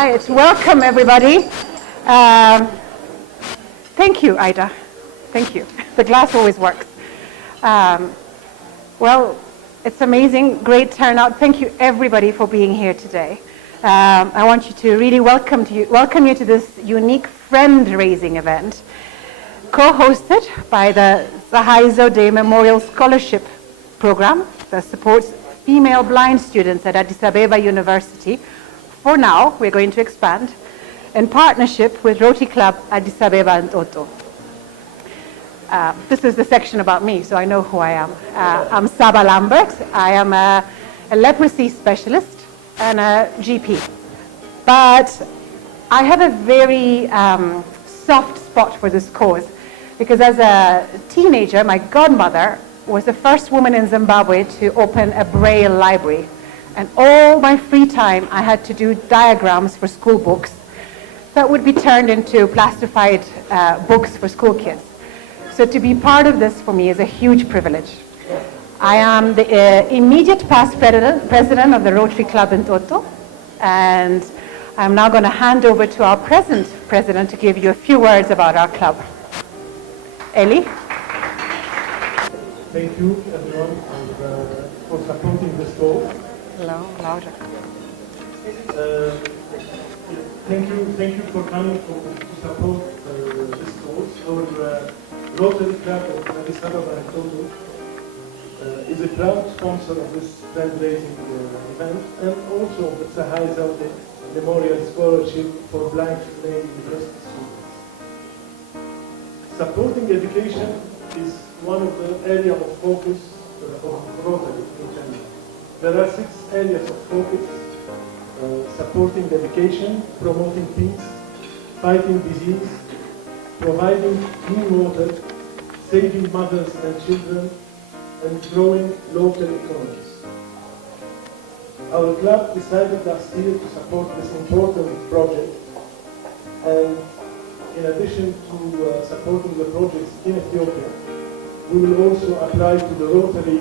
Right, welcome everybody. Thank you, Ida. Thank you. The glass always works. Well, it's amazing, great turnout. Thank you everybody for being here today. I want you to really welcome you to this unique friend-raising event, co-hosted by the Tsehay Zewde Memorial Scholarship Program that supports female blind students at Addis Abeba University. For now, we're going to expand in partnership with Rotary Club Addis Abeba Entoto. This is the section about me, so I know who I am. I'm Saba Lambert. I am a leprosy specialist and a GP. But I have a very soft spot for this cause because as a teenager, my godmother was the first woman in Zimbabwe to open a Braille library. And all my free time, I had to do diagrams for school books that would be turned into plastified books for school kids. So to be part of this for me is a huge privilege. I am the immediate past president of the Rotary Club Entoto, and I'm now going to hand over to our present president to give you a few words about our club. Eli? Thank you, everyone, for supporting this cause. Louder. Thank you for coming to support this cause. Our Rotary Club of Addis Abeba Entoto is a proud sponsor of this fundraising event and also of the Tsehay Zewde Memorial Scholarship for Blind Female University students. Supporting education is one of the areas of focus of Rotary in general. There are 6 areas of focus: supporting education, promoting peace, fighting disease, providing clean water, saving mothers and children, and growing local economies. Our club decided last year to support this important project, and in addition to supporting the projects in Ethiopia, we will also apply to the Rotary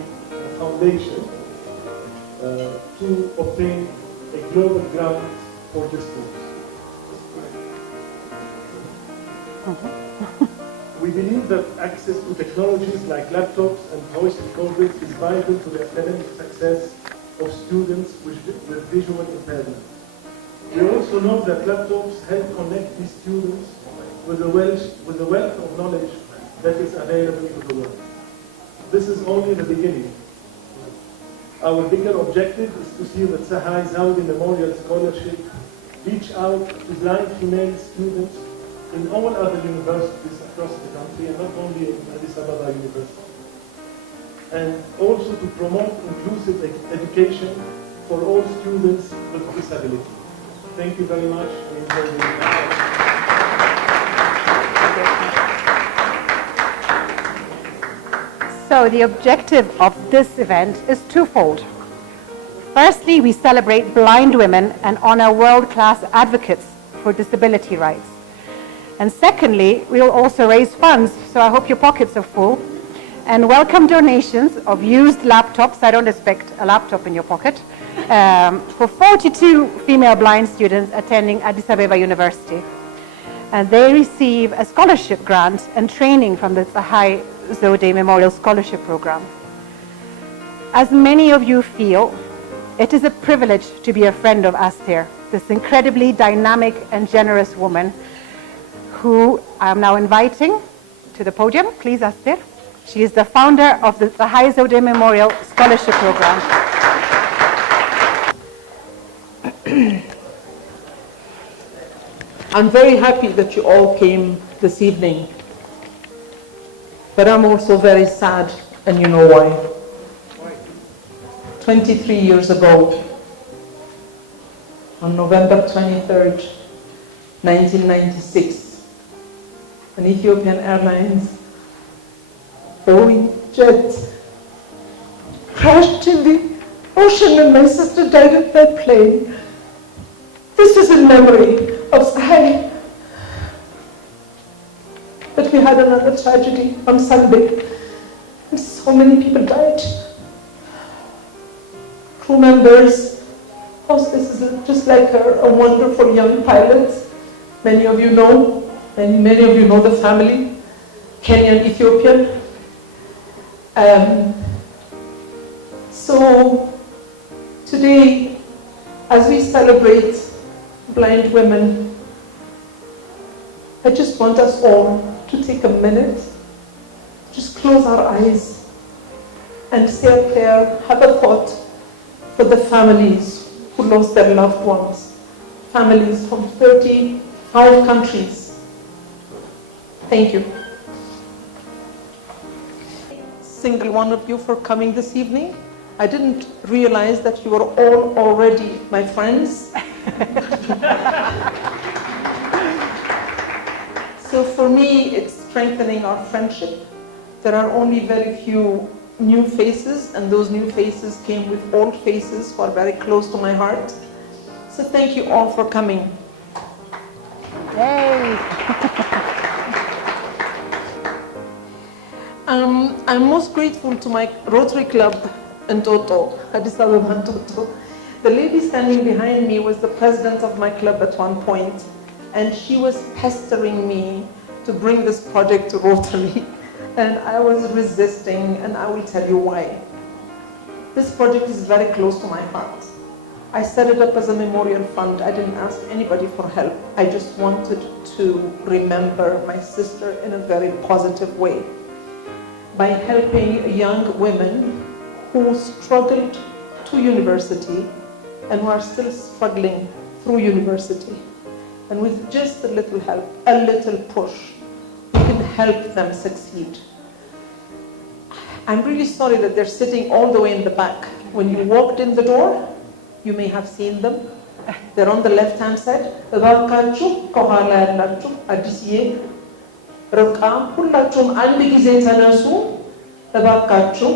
Foundation to obtain a global grant for this cause. We believe that access to technologies like laptops and voice recorders is vital to the academic success of students with visual impairment. We also know that laptops help connect these students with the wealth of knowledge that is available to the world. This is only the beginning. Our bigger objective is to see the Tsehay Zewde Memorial Scholarship reach out to blind female students in all other universities across the country and not only in Addis Ababa University. And also to promote inclusive education for all students with disability. Thank you very much. We enjoy the event. So the objective of this event is twofold. Firstly, we celebrate blind women and honor world-class advocates for disability rights. And secondly, we will also raise funds, so I hope your pockets are full, and welcome donations of used laptops. I don't expect a laptop in your pocket, for 42 female blind students attending Addis Abeba University. And they receive a scholarship grant and training from the Tsehay Zewde Memorial Scholarship Program. As many of you feel, it is a privilege to be a friend of Aster, this incredibly dynamic and generous woman who I am now inviting to the podium. Please, Aster. She is the founder of the Tsehay Zewde Memorial Scholarship Program. I'm very happy that you all came this evening, but I'm also very sad, and you know why. 23 years ago, on November 23rd, 1996, an Ethiopian Airlines Boeing jet crashed in the ocean and my sister died in that plane. This is in memory of Tsehay. But we had another tragedy on Sunday, and so many people died. Crew members, Hostess is just like a wonderful young pilot. Many of you know, and many of you know the family, Kenyan, Ethiopian. So today, as we celebrate blind women, I just want us all to take a minute, just close our eyes and say a prayer, have a thought for the families who lost their loved ones, families from 35 countries. Thank you. Single one of you for coming this evening. I didn't realize that you were all already my friends. So for me, it's strengthening our friendship. There are only very few new faces, and those new faces came with old faces who are very close to my heart. So thank you all for coming. Yay! I'm most grateful to my Rotary Club, Entoto, Addis Abeba Entoto. The lady standing behind me was the president of my club at one point, and she was pestering me to bring this project to Rotary, and I was resisting, and I will tell you why. This project is very close to my heart. I set it up as a memorial fund. I didn't ask anybody for help. I just wanted to remember my sister in a very positive way by helping young women who struggled to university and who are still struggling through university. And with just a little help, a little push, we can help them succeed. I'm really sorry that they're sitting all the way in the back. When you walked in the door, you may have seen them. They're on the left-hand side. እባካችሁ ከኋላ ያላችሁ አዲስዬ ርብቃ ሁላችሁም አንድ ጊዜ ተነሱ። እባካችሁ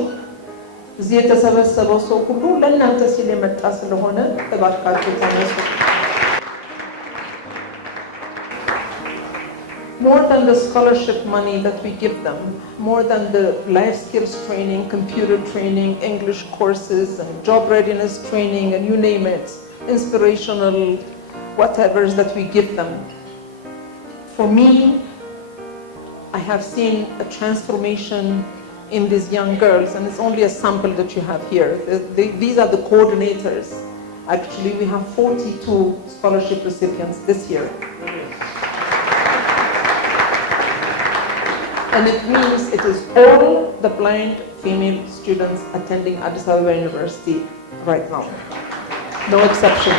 እዚህ የተሰበሰበው ሰው ሁሉ ለእናንተ ሲል የመጣ ስለሆነ እባካችሁ ተነሱ። More than the scholarship money that we give them, more than the life skills training, computer training, English courses, and job readiness training, and you name it, inspirational whatevers that we give them. For me, I have seen a transformation in these young girls, and it's only a sample that you have here. These are the coordinators. Actually, we have 42 scholarship recipients this year. And it means it is all the blind female students attending Addis Abeba University right now. No exception.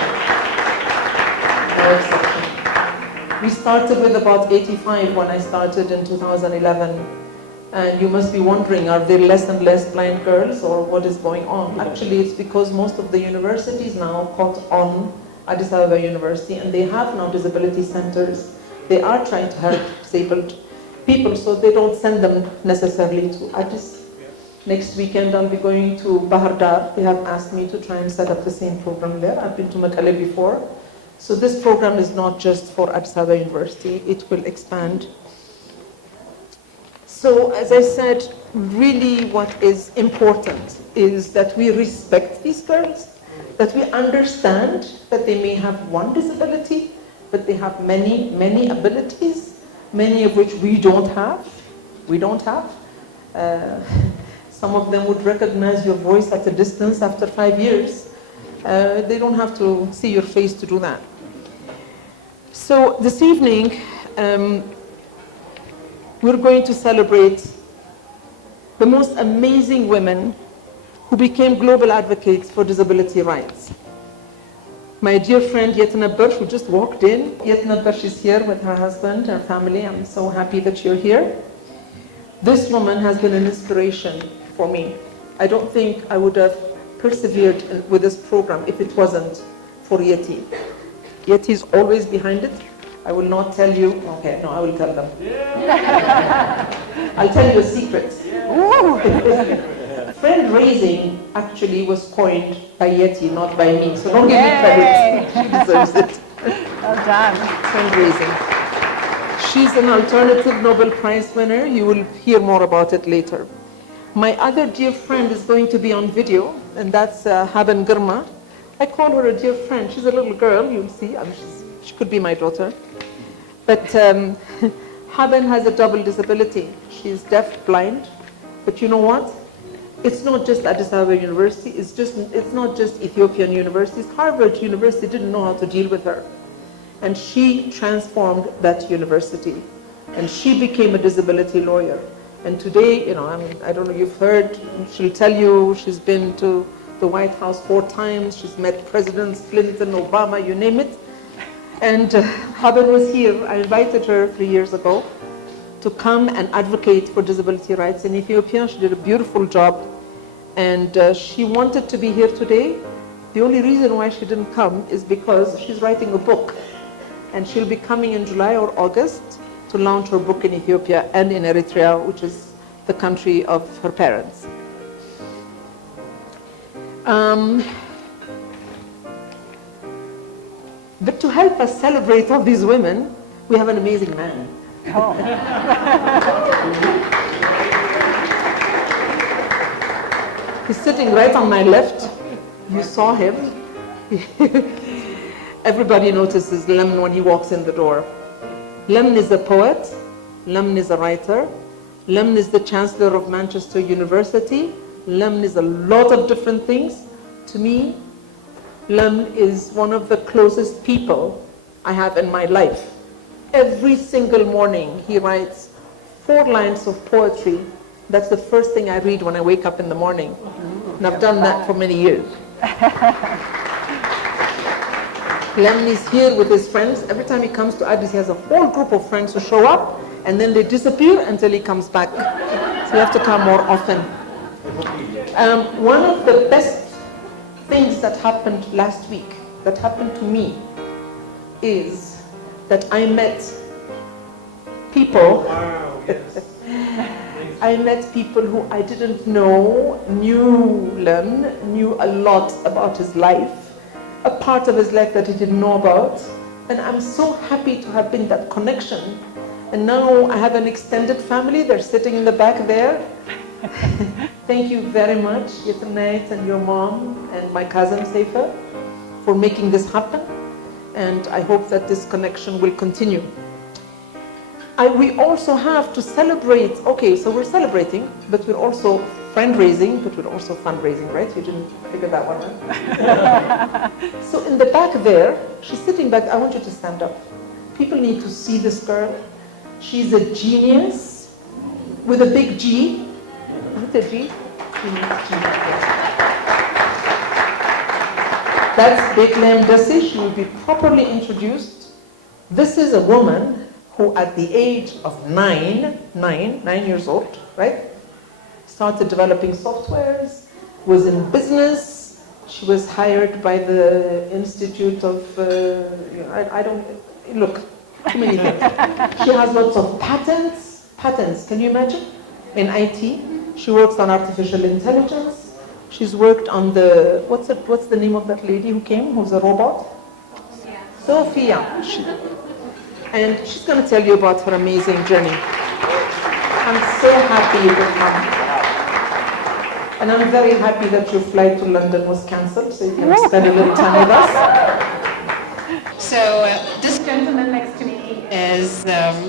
No exception. We started with about 85 when I started in 2011. And you must be wondering, are there less and less blind girls, or what is going on? Actually, it's because most of the universities now caught on Addis Abeba University, and they have now disability centers. They are trying to help disabled people, so they don't send them necessarily to Addis. Next weekend I'll be going to Bahar Dar. They have asked me to try and set up the same program there. I've been to Mekelle before. So this program is not just for Addis Abeba University, it will expand. So as I said, really what is important is that we respect these girls, that we understand that they may have one disability, but they have many, many abilities, many of which we don't have. We don't have. Some of them would recognize your voice at a distance after 5 years. They don't have to see your face to do that. So this evening, we're going to celebrate the most amazing women who became global advocates for disability rights. My dear friend Yetna Bursh, who just walked in. Yetna Bursh is here with her husband, her family. I'm so happy that you're here. This woman has been an inspiration for me. I don't think I would have persevered with this program if it wasn't for Yeti. Yeti is always behind it. I will not tell you. Okay, no, I will tell them. I'll tell you a secret. Friendraising actually was coined by Yeti, not by me. So don't give me credit. She deserves it. Well done. Fundraising. She's an alternative Nobel Prize winner. You will hear more about it later. My other dear friend is going to be on video, and that's Haben Girma. I call her a dear friend. She's a little girl, you'll see. She could be my daughter. But Haben has a double disability. She's deaf, blind. But you know what? It's not just Addis Ababa University. It's not just Ethiopian universities. Harvard University didn't know how to deal with her. And she transformed that university. And she became a disability lawyer. And today, you know, I don't know if you've heard, she'll tell you she's been to the White House 4 times. She's met Presidents Clinton, Obama, you name it. And Haben was here. I invited her 3 years ago to come and advocate for disability rights in Ethiopia. She did a beautiful job. And she wanted to be here today. The only reason why she didn't come is because she's writing a book. And she'll be coming in July or August to launch her book in Ethiopia and in Eritrea, which is the country of her parents. But to help us celebrate all these women, we have an amazing man. Oh. He's sitting right on my left. You saw him. Everybody notices Lemn when he walks in the door. Lemn is a poet. Lemn is a writer. Lemn is the Chancellor of Manchester University. Lemn is a lot of different things. To me, Lemn is one of the closest people I have in my life. Every single morning he writes 4 lines of poetry. That's the first thing I read when I wake up in the morning. And I've done that for many years. Lemn is here with his friends. Every time he comes to Addis, he has a whole group of friends who show up, and then they disappear until he comes back. So you have to come more often. One of the best things that happened last week, that happened to me, is that I met people. Wow, yes. I met people who I didn't know, knew Lemn, knew a lot about his life, a part of his life that he didn't know about. And I'm so happy to have been that connection. And now I have an extended family. They're sitting in the back there. Thank you very much, Yetunait and your mom and my cousin Seifa, for making this happen. And I hope that this connection will continue. We also have to celebrate. Okay, so we're celebrating, but we're also fundraising, but we're also fundraising, right? You didn't figure that one out. So in the back there, she's sitting back. I want you to stand up. People need to see this girl. She's a genius with a big G. Is it a G? That's Betlem Desi. She will be properly introduced. This is a woman who at the age of 9 years old, right, started developing softwares, was in business. She was hired by the Institute of, I don't, look, too many things. She has lots of patents, can you imagine? In IT, she works on artificial intelligence. She's worked on the, what's the name of that lady who came, who's a robot? Sophia. And she's going to tell you about her amazing journey. I'm so happy you could come. And I'm very happy that your flight to London was cancelled, so you can spend a little time with us. So this gentleman next to me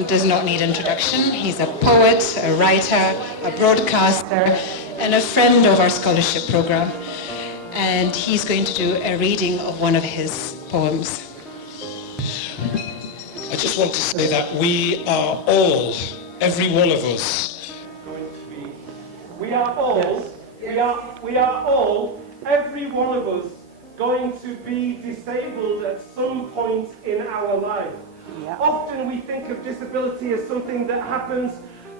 does not need introduction. He's a poet, a writer, a broadcaster, and a friend of our scholarship program. And he's going to do a reading of one of his poems. I just want to say that we are all, every one of us. We are all, every one of us, going to be disabled at some point in our life. Yeah. Often we think of disability as something that happens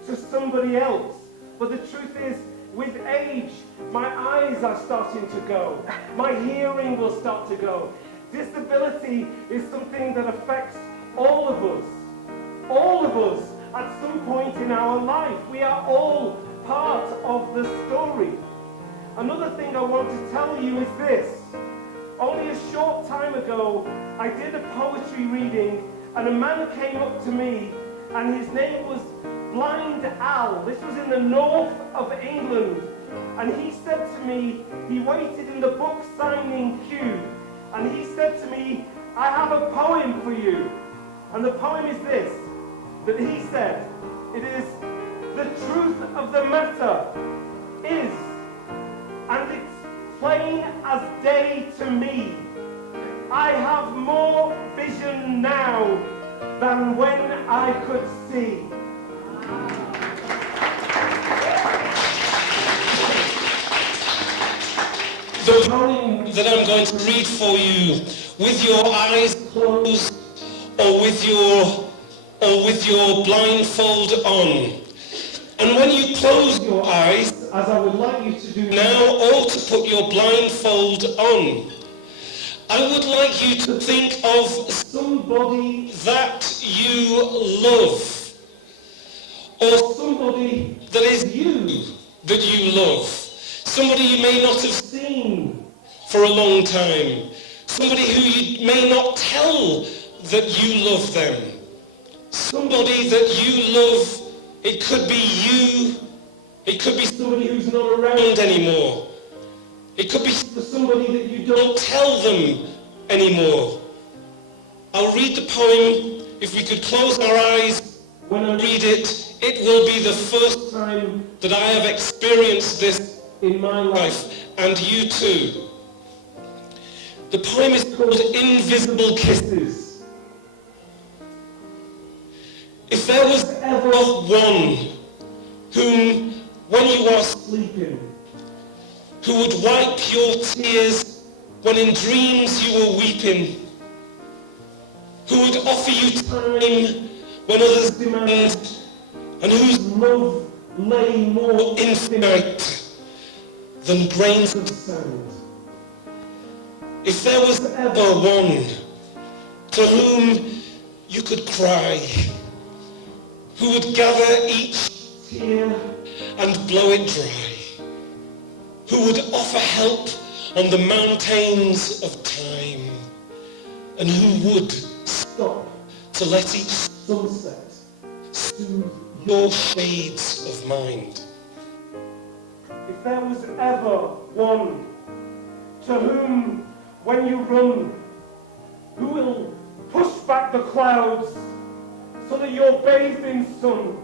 to somebody else. But the truth is, with age, my eyes are starting to go. My hearing will start to go. Disability is something that affects all of us, at some point in our life. We are all part of the story. Another thing I want to tell you is this. Only a short time ago, I did a poetry reading, and a man came up to me, and his name was Blind Al. This was in the north of England, And he said to me, he waited in the book signing queue, and he said to me, I have a poem for you. And the poem is this, that he said, it is, the truth of the matter is, and it's plain as day to me, I have more vision now than when I could see. The poem that I'm going to read for you, with your eyes closed or with your blindfold on. And when you close your eyes, as I would like you to do now, or to put your blindfold on, I would like you to think of somebody that you love, or somebody that is you that you love, somebody you may not have seen for a long time, somebody who you may not tell that you love them, somebody that you love. It could be you, it could be somebody who's not around anymore. It could be somebody that you don't tell them anymore. I'll read the poem. If we could close our eyes when I read it, it will be the first time that I have experienced this in my life, and you too. The poem is called Invisible Kisses. If there was ever one whom, when you are sleeping, who would wipe your tears when in dreams you were weeping, who would offer you time when others demand, and whose love lay more infinite than grains of sand. If there was ever one to whom you could cry, who would gather each tear and blow it dry, who would offer help on the mountains of time, and who would stop to let each sunset soothe your shades of mind. If there was ever one to whom, when you run, who will push back the clouds so that you're bathed in sun,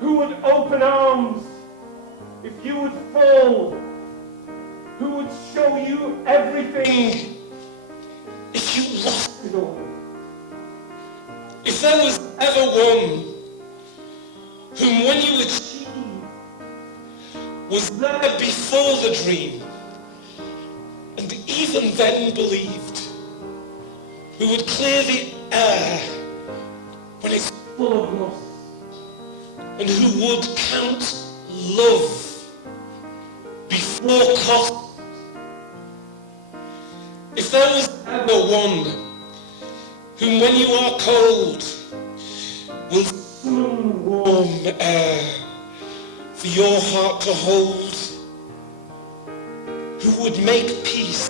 who would open arms if you would fall, who would show you everything if you lost it all. If there was ever one whom when you achieved was there before the dream, and even then believed, who would clear the air when it's full of loss, and who would count love before cost. If there was ever one whom when you are cold will summon warm air for your heart to hold, who would make peace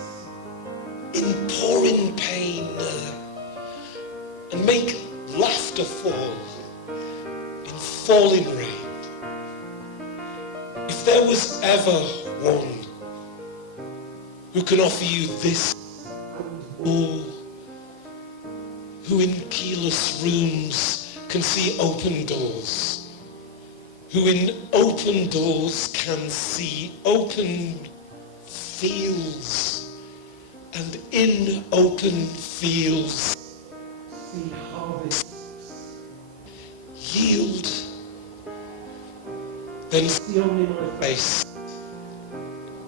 in pouring pain and make laughter fall in falling rain. If there was ever one who can offer you this and more, who in keyless rooms can see open doors, who in open doors can see open fields, and in open fields see harvests yield, then see only my face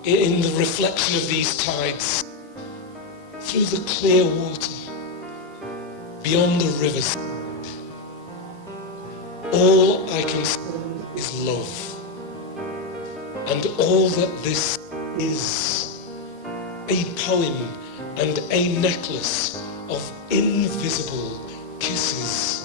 in the reflection of these tides through the clear water beyond the riverside. All I can send is love, and all that this is, a poem and a necklace of invisible kisses.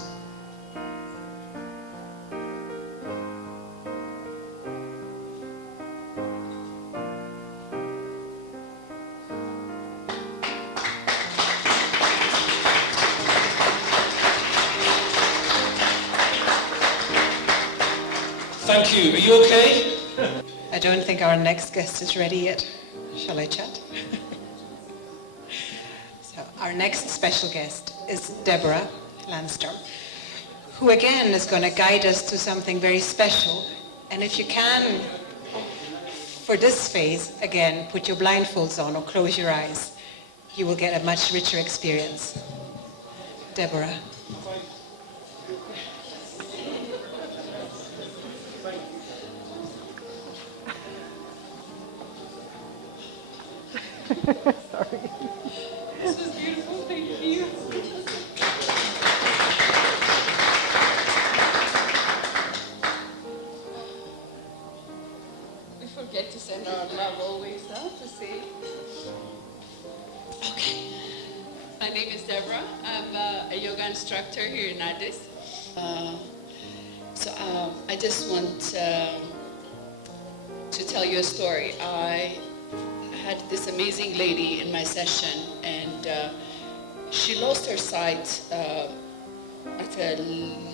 Thank you. Are you okay? I don't think our next guest is ready yet. Shall I chat? So our next special guest is Deborah Landstorm, who again is going to guide us to something very special. And if you can, for this phase, again, put your blindfolds on or close your eyes. You will get a much richer experience. Deborah. Sorry. This was beautiful, thank you. We forget to send our love always, huh, to see. Okay. My name is Deborah. I'm a yoga instructor here in Addis. I just want to tell you a story. I had this amazing lady in my session, and she lost her sight at a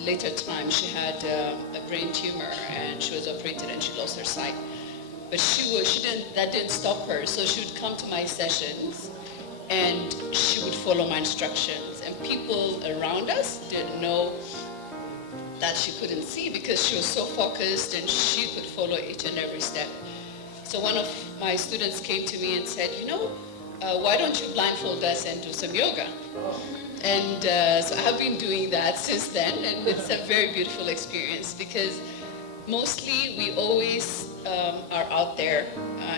later time. She had a brain tumor, and she was operated, and she lost her sight. But that didn't stop her. So she would come to my sessions, and she would follow my instructions. And people around us didn't know that she couldn't see because she was so focused, and she could follow each and every step. So one of my students came to me and said, why don't you blindfold us and do some yoga? And so I've been doing that since then, and it's a very beautiful experience because mostly we always are out there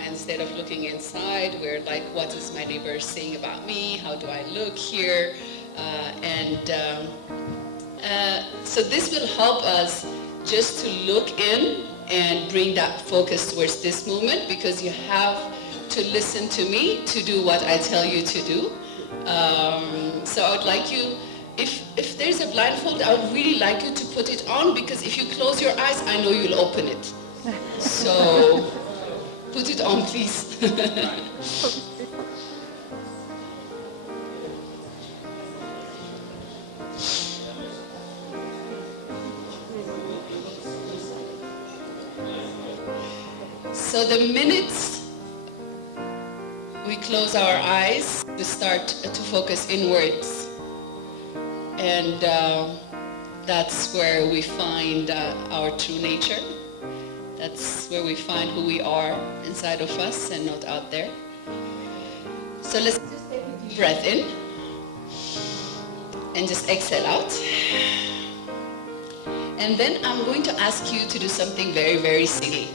instead of looking inside. We're like, what is my neighbor saying about me? How do I look here? So this will help us just to look in and bring that focus towards this moment, because you have to listen to me to do what I tell you to do. So I would like you, if there's a blindfold, I would really like you to put it on, because if you close your eyes, I know you'll open it. So put it on, please. So the minute we close our eyes, we start to focus inwards. And that's where we find our true nature. That's where we find who we are inside of us and not out there. So let's just take a deep breath in and just exhale out. And then I'm going to ask you to do something very, very silly.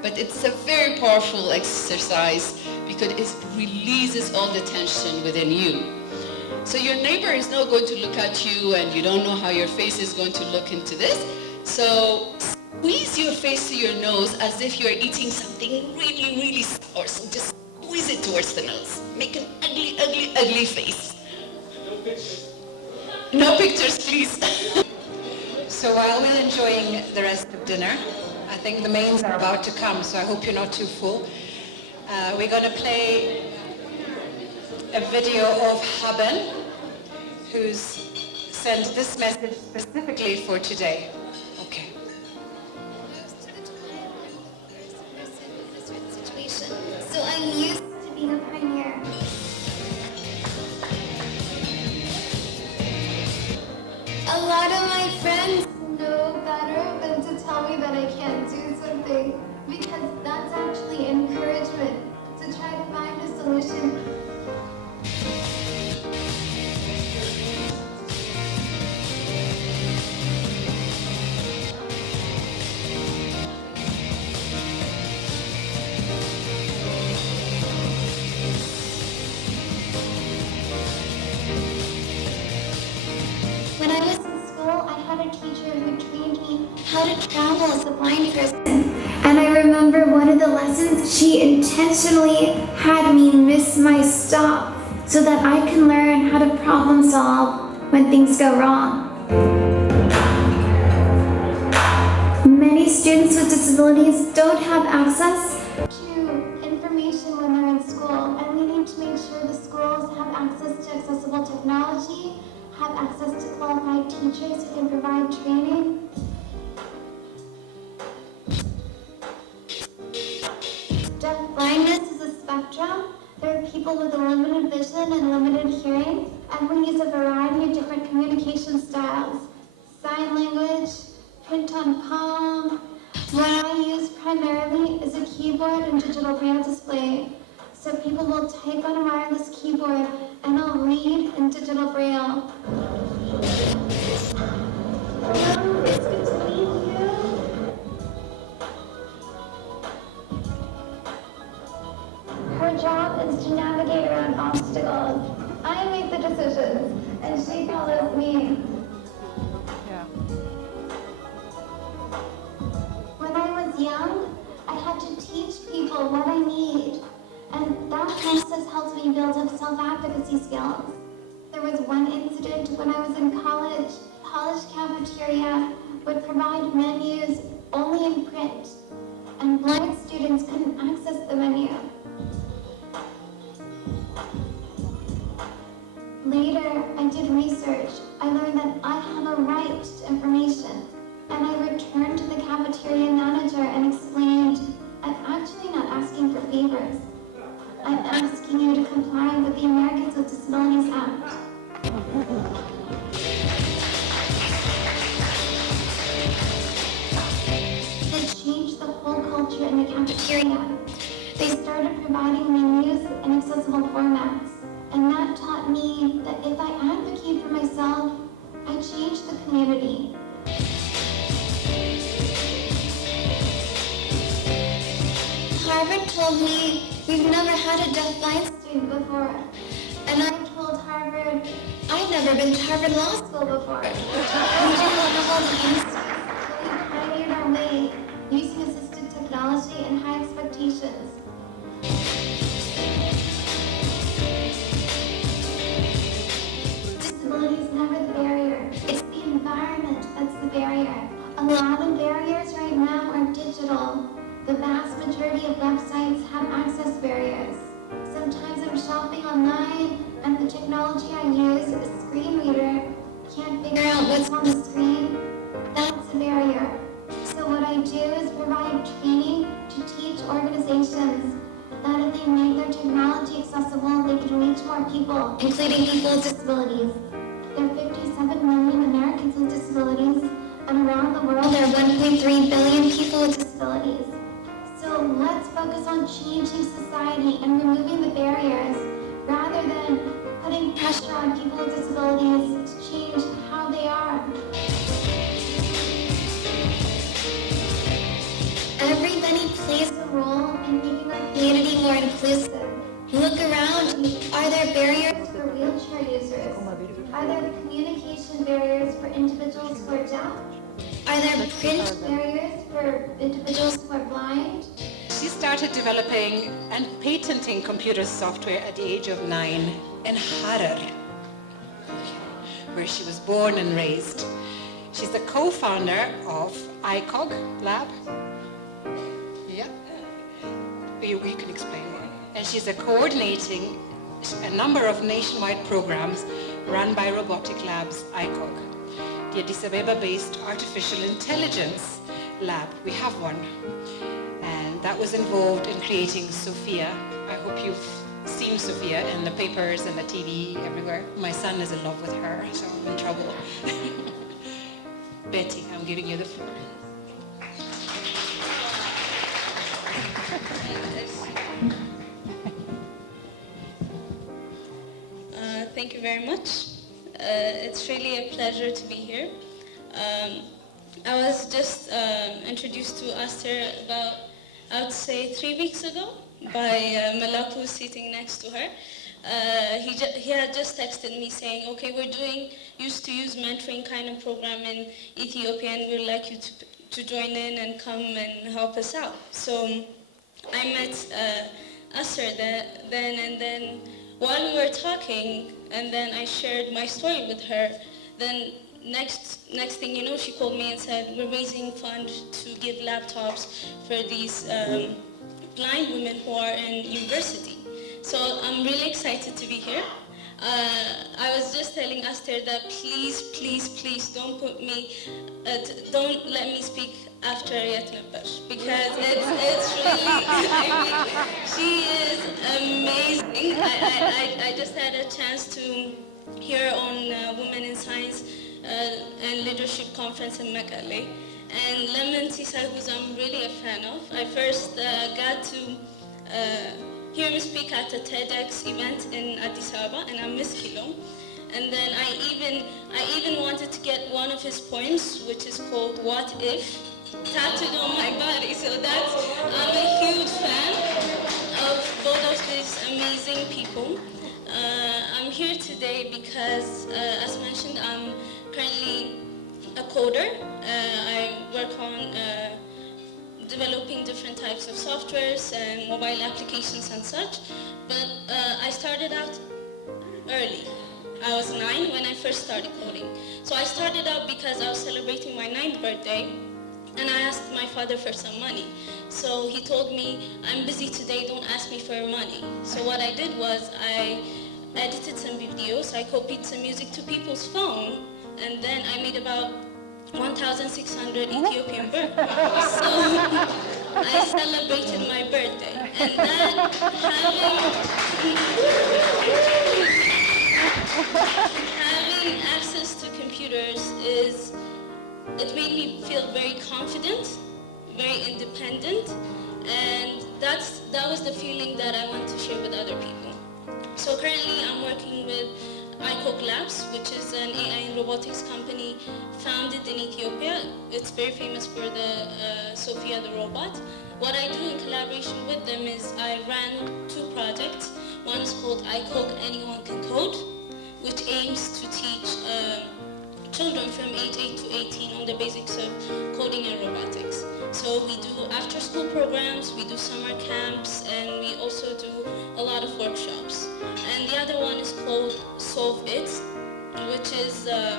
But it's a very powerful exercise because it releases all the tension within you. So your neighbor is not going to look at you, and you don't know how your face is going to look into this. So squeeze your face to your nose as if you're eating something really, really sour. So just squeeze it towards the nose. Make an ugly, ugly, ugly face. No pictures. No pictures, please. So while we're enjoying the rest of dinner, I think the mains are about to come, so I hope you're not too full. We're going to play a video of Haben, who's sent this message specifically for today. Okay. So I'm used to being a pioneer. A lot of my friends know better than to tell me that I can't do something, because that's actually encouragement to try to find a solution. When I was in school, I had a teacher who trained me how to travel as a blind person. And I remember one of the lessons, she intentionally had me miss my stop so that I can learn how to problem solve when things go wrong. Many students with disabilities don't have access to information when they're in school, and we need to make sure the schools have access to accessible technology, have access to qualified teachers who can provide training. with a limited vision and limited hearing, and we use a variety of different communication styles. Sign language, print on palm. What I use primarily is a keyboard and digital braille display. So people will type on a wireless keyboard and I'll read in digital braille. Hello, it's good to meet you. Her job is to navigate around obstacles. I make the decisions and she follows me. When I was young, I had to teach people what I need. And that process helped me build up self-advocacy skills. There was one incident when I was in college. College cafeteria would provide menus only in print, and blind students couldn't access the menu. Later, I did research. I learned that I have a right to information, and I returned to the cafeteria manager and explained, I'm actually not asking for favors. I'm asking you to comply with the Americans with Disabilities Act. It changed the whole culture in the cafeteria. They started providing menus in accessible formats, and that taught me that if I advocate for myself, I change the community. Harvard told me, we've never had a deaf-blind student before. And I told Harvard, I've never been to Harvard Law School before. We didn't have to hold hands, so we pioneered our way, using assistive technology and high expectations. Disability is never the barrier. It's the environment that's the barrier. A lot of barriers right now are digital. The vast majority of websites have access barriers. Sometimes I'm shopping online and the technology I use, a screen reader, can't figure out what's on the screen. That's a barrier. So what I do is provide training to teach organizations that if they make their technology accessible, they can reach more people, including people with disabilities. There are 57 million Americans with disabilities, and around the world there are 1.3 billion people with disabilities. So let's focus on changing society and removing the barriers rather than putting pressure on people with disabilities to change how they are. Everybody plays a role in making our community more inclusive. Look around. Are there barriers for wheelchair users? Are there communication barriers for individuals who are deaf? Are there print barriers for individuals who are blind? She started developing and patenting computer software at the age of 9 in Harar, where she was born and raised. She's the co-founder of ICOG Lab. Yeah, you can explain more. And she's coordinating a number of nationwide programs run by Robotic Labs ICOG. The Addis Abeba-based artificial intelligence lab. We have one. And that was involved in creating Sophia. I hope you've seen Sophia in the papers and the TV everywhere. My son is in love with her, so I'm in trouble. Betty, I'm giving you the floor. Thank you very much. It's really a pleasure to be here. I was just introduced to Aster about, I would say, 3 weeks ago by Malak, who's sitting next to her. He had just texted me saying, okay, we're used to use mentoring kind of program in Ethiopia and we'd like you to join in and come and help us out. So I met Aster then, and then while we were talking, and then I shared my story with her, then next thing you know, she called me and said, we're raising funds to give laptops for these blind women who are in university. So I'm really excited to be here. I was just telling Aster that please, please, please don't put me, don't let me speak after Yatnabash, because it's really, I mean, she is amazing. I just had a chance to hear on Women in Science and Leadership Conference in Mekelle. And Lemon Tsehay, who I'm really a fan of, I first got to hear him speak at a TEDx event in Addis Abeba, and I'm Meskel. And then I even wanted to get one of his poems, which is called What If, tattooed on my body. So I'm a huge fan of both of these amazing people. I'm here today because, as mentioned, I'm currently a coder. I work on developing different types of softwares and mobile applications and such. But I started out early. I was 9 when I first started coding. So I started out because I was celebrating my 9th birthday, and I asked my father for some money. So he told me, I'm busy today, don't ask me for money. So what I did was I edited some videos, I copied some music to people's phone, and then I made about 1,600 Ethiopian birthdays. So I celebrated my birthday. And that having access to computers it made me feel very confident, very independent, and that was the feeling that I want to share with other people. So currently I'm working with iCoke Labs, which is an AI and robotics company founded in Ethiopia. It's very famous for the Sophia the robot. What I do in collaboration with them is I ran 2 projects. One is called iCoke Anyone Can Code, which aims to teach children from age 8 to 18 on the basics of coding and robotics. So we do after-school programs, we do summer camps, and we also do a lot of workshops. And the other one is called Solve It, which is a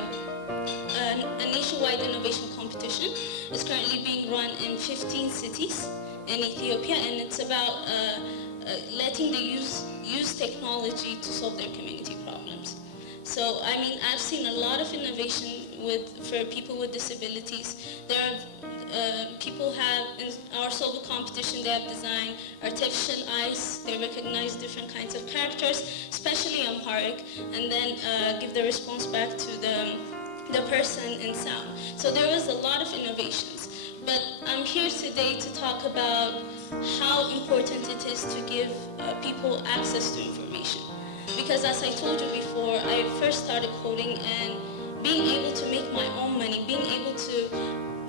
nationwide innovation competition. It's currently being run in 15 cities in Ethiopia, and it's about letting the youth use technology to solve their community problems. So, I mean, I've seen a lot of innovation for people with disabilities. There are people in our Solve competition, they have designed artificial eyes. They recognize different kinds of characters, especially Amharic, and then give the response back to the person in sound. So there was a lot of innovations. But I'm here today to talk about how important it is to give people access to information. Because as I told you before, I first started coding, and being able to make my own money, being able to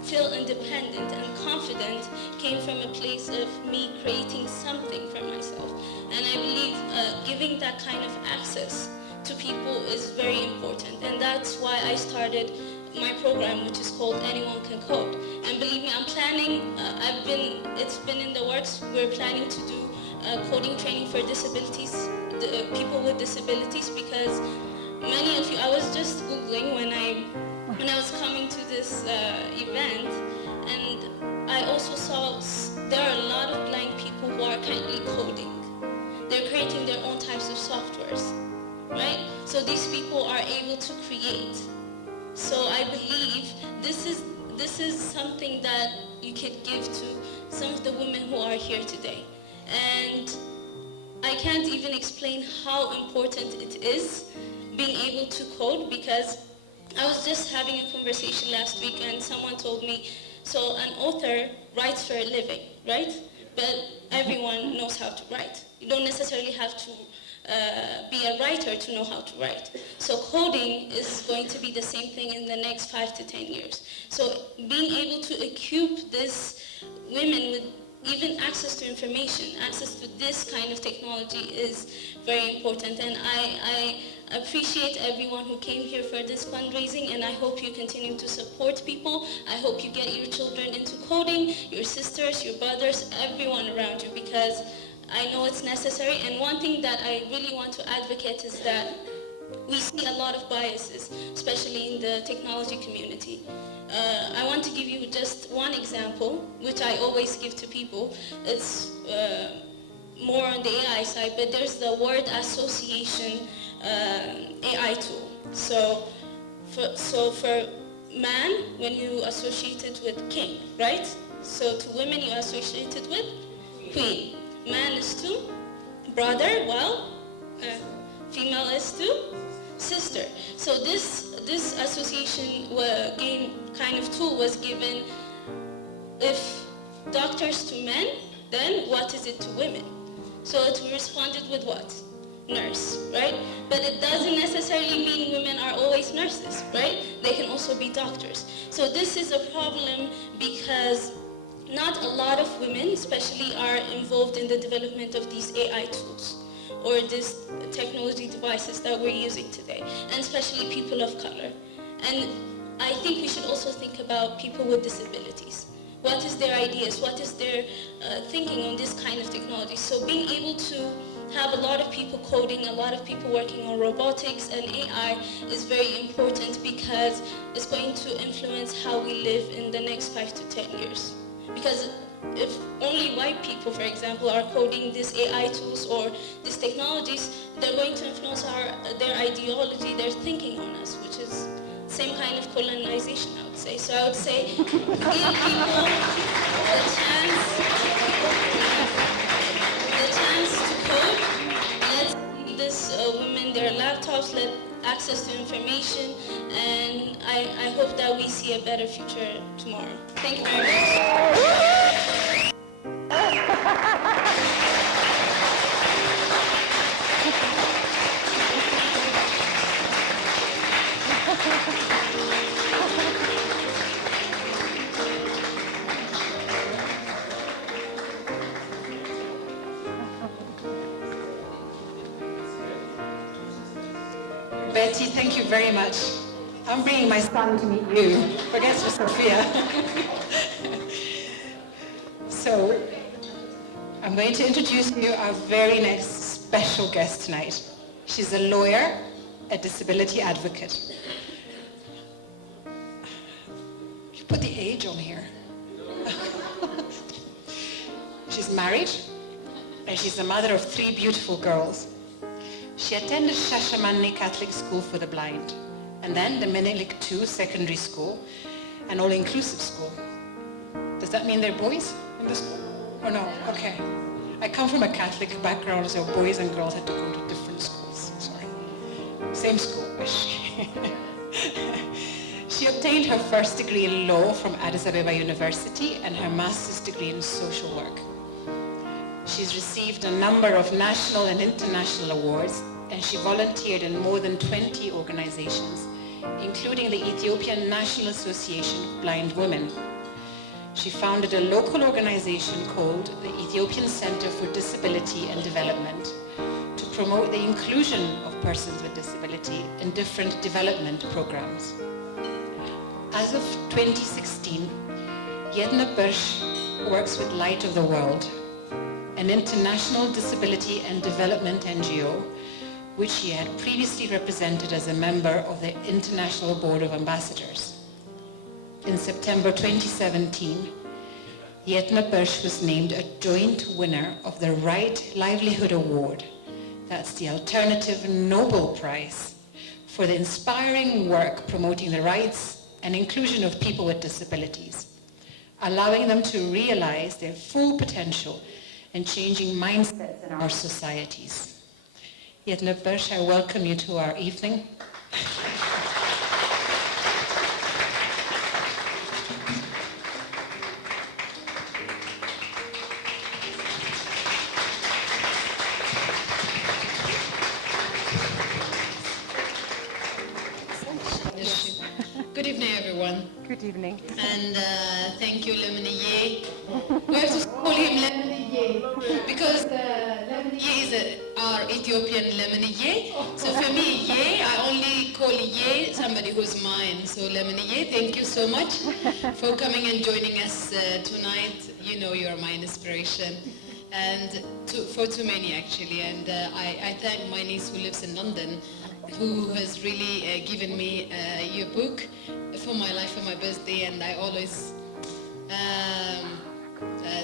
feel independent and confident came from a place of me creating something for myself. And I believe giving that kind of access to people is very important. And that's why I started my program, which is called Anyone Can Code. And believe me, I'm planning, it's been in the works, we're planning to do coding training for disabilities, people with disabilities, because many of you, I was just Googling when I was coming to this event, and I also saw there are a lot of blind people who are currently coding. They're creating their own types of softwares, right? So these people are able to create. So I believe this is something that you could give to some of the women who are here today. And I can't even explain how important it is being able to code, because I was just having a conversation last week and someone told me, so an author writes for a living, right? But everyone knows how to write. You don't necessarily have to be a writer to know how to write. So coding is going to be the same thing in the next 5 to 10 years. So being able to equip these women with even access to information, access to this kind of technology is very important. And I appreciate everyone who came here for this fundraising, and I hope you continue to support people. I hope you get your children into coding, your sisters, your brothers, everyone around you, because I know it's necessary. And one thing that I really want to advocate is that we see a lot of biases, especially in the technology community. I want to give you just one example, which I always give to people. It's more on the AI side, but there's the word association AI tool. So for man, when you associate it with king, right? So to women, you associate it with queen. Man is to brother, well, female is to sister. So this association kind of tool was given. If doctors to men, then what is it to women? So it responded with what? Nurse, right? But it doesn't necessarily mean women are always nurses, right? They can also be doctors. So this is a problem because not a lot of women, especially, are involved in the development of these AI tools or these technology devices that we're using today, and especially people of color. And I think we should also think about people with disabilities. What is their ideas? What is their thinking on this kind of technology? So being able to have a lot of people coding, a lot of people working on robotics and AI is very important because it's going to influence how we live in the next 5 to 10 years. Because if only white people, for example, are coding these AI tools or these technologies, they're going to influence their ideology, their thinking on us, which is same kind of colonization, I would say. So I would say give people the chance to code. Let's give these women their laptops, let access to information, and I hope that we see a better future tomorrow. Thank you very much. Betty, thank you very much. I'm bringing my son to meet you. Forget for Sophia. So, I'm going to introduce you our very next special guest tonight. She's a lawyer, a disability advocate. You put the age on here. She's married, and she's the mother of 3 beautiful girls. She attended Shashamane Catholic School for the Blind, and then the Menelik II Secondary School, an all-inclusive school. Does that mean they're boys in the school? Or no? Okay. I come from a Catholic background, so boys and girls had to go to different schools. Sorry. Same school. She obtained her first degree in law from Addis Abeba University and her master's degree in social work. She's received a number of national and international awards, and she volunteered in more than 20 organizations, including the Ethiopian National Association of Blind Women. She founded a local organization called the Ethiopian Center for Disability and Development to promote the inclusion of persons with disability in different development programs. As of 2016, Yedna Bush works with Light of the World, an international disability and development NGO, which she had previously represented as a member of the International Board of Ambassadors. In September 2017, Yedna Bush was named a joint winner of the Right Livelihood Award. That's the Alternative Nobel Prize for the inspiring work promoting the rights and inclusion of people with disabilities, allowing them to realize their full potential and changing mindsets in our societies. Yedna Bush, I welcome you to our evening. Good evening, everyone. Good evening. And thank you, Lemonier. We have to call him Lemonier because Lemonier is our Ethiopian Lemonier. So for me, Ye, I only call Ye somebody who's mine. So Lemonier, thank you so much for coming and joining us tonight. You know you're my inspiration. And for too many, actually. And I thank my niece who lives in London, who has really given me your book for my life, for my birthday, and I always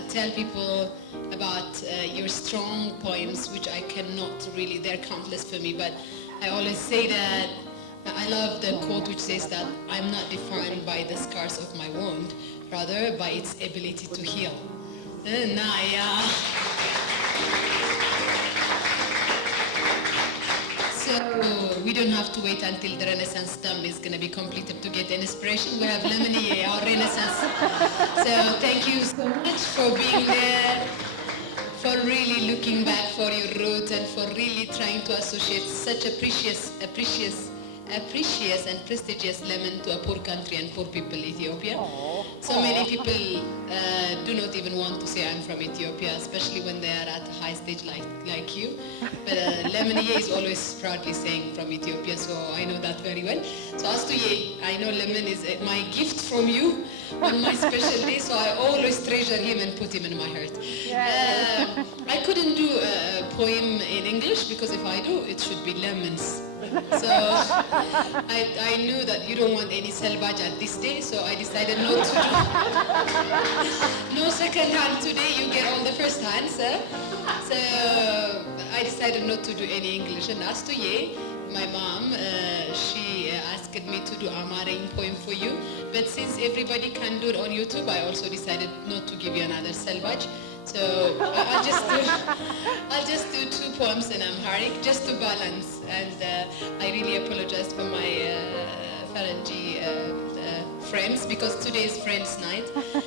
tell people about your strong poems, which I cannot really, they're countless for me, but I always say that I love the quote which says that I'm not defined by the scars of my wound, rather by its ability to heal. So we don't have to wait until the Renaissance dam is going to be completed to get inspiration. We have Lemonier, our Renaissance. So thank you so much for being there, for really looking back for your roots, and for really trying to associate such a precious and prestigious lemon to a poor country and poor people, Ethiopia. So many people do not even want to say I'm from Ethiopia, especially when they are at a high stage like you. But Lemonier is always proudly saying from Ethiopia, so I know that very well. So as to Ye, I know lemon is my gift from you on my special day, so I always treasure him and put him in my heart. I couldn't do a poem in English because if I do, it should be lemons. So I knew that you don't want any selvage at this day, so I decided not to do. No second hand today, you get all the first hands. So I decided not to do any English. And as to Ye, my mom, she asked me to do a Amharic poem for you. But since everybody can do it on YouTube, I also decided not to give you another selvage. So I'll just do 2 poems in Amharic just to balance. And I really apologize for my Farangi friends because today is Friends Night.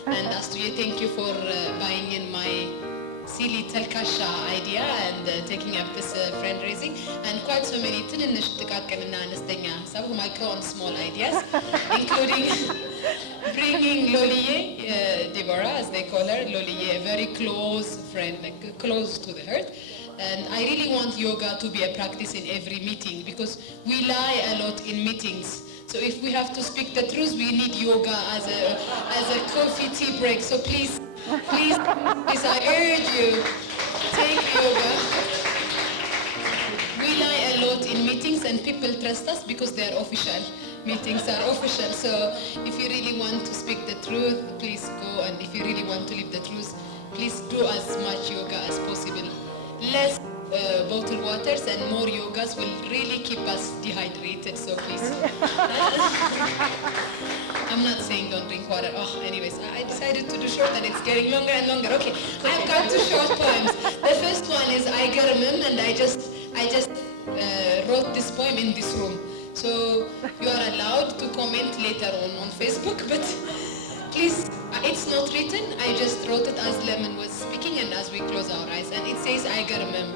And Astuye, thank you for buying in my silly Telkasha idea and taking up this fundraising, and quite so many micro and small ideas, including bringing Loliye, Deborah, as they call her, Loliye, a very close friend, like close to the heart. And I really want yoga to be a practice in every meeting because we lie a lot in meetings. So if we have to speak the truth, we need yoga as a coffee tea break. So please, I urge you, take yoga. We lie a lot in meetings and people trust us because they are official. Meetings are official. So if you really want to speak the truth, please go. And if you really want to live the truth, please do as much yoga as possible. Less bottled waters and more yogas will really keep us dehydrated, so please. I'm not saying don't drink water. Anyways, I decided to do short and it's getting longer and longer. Okay, I've got 2 short poems. The first one is I Garamim, and I just wrote this poem in this room. So you are allowed to comment later on Facebook, but please, it's not written. I just wrote it as Lemon was speaking and as we close our eyes. And it says, I Garamim.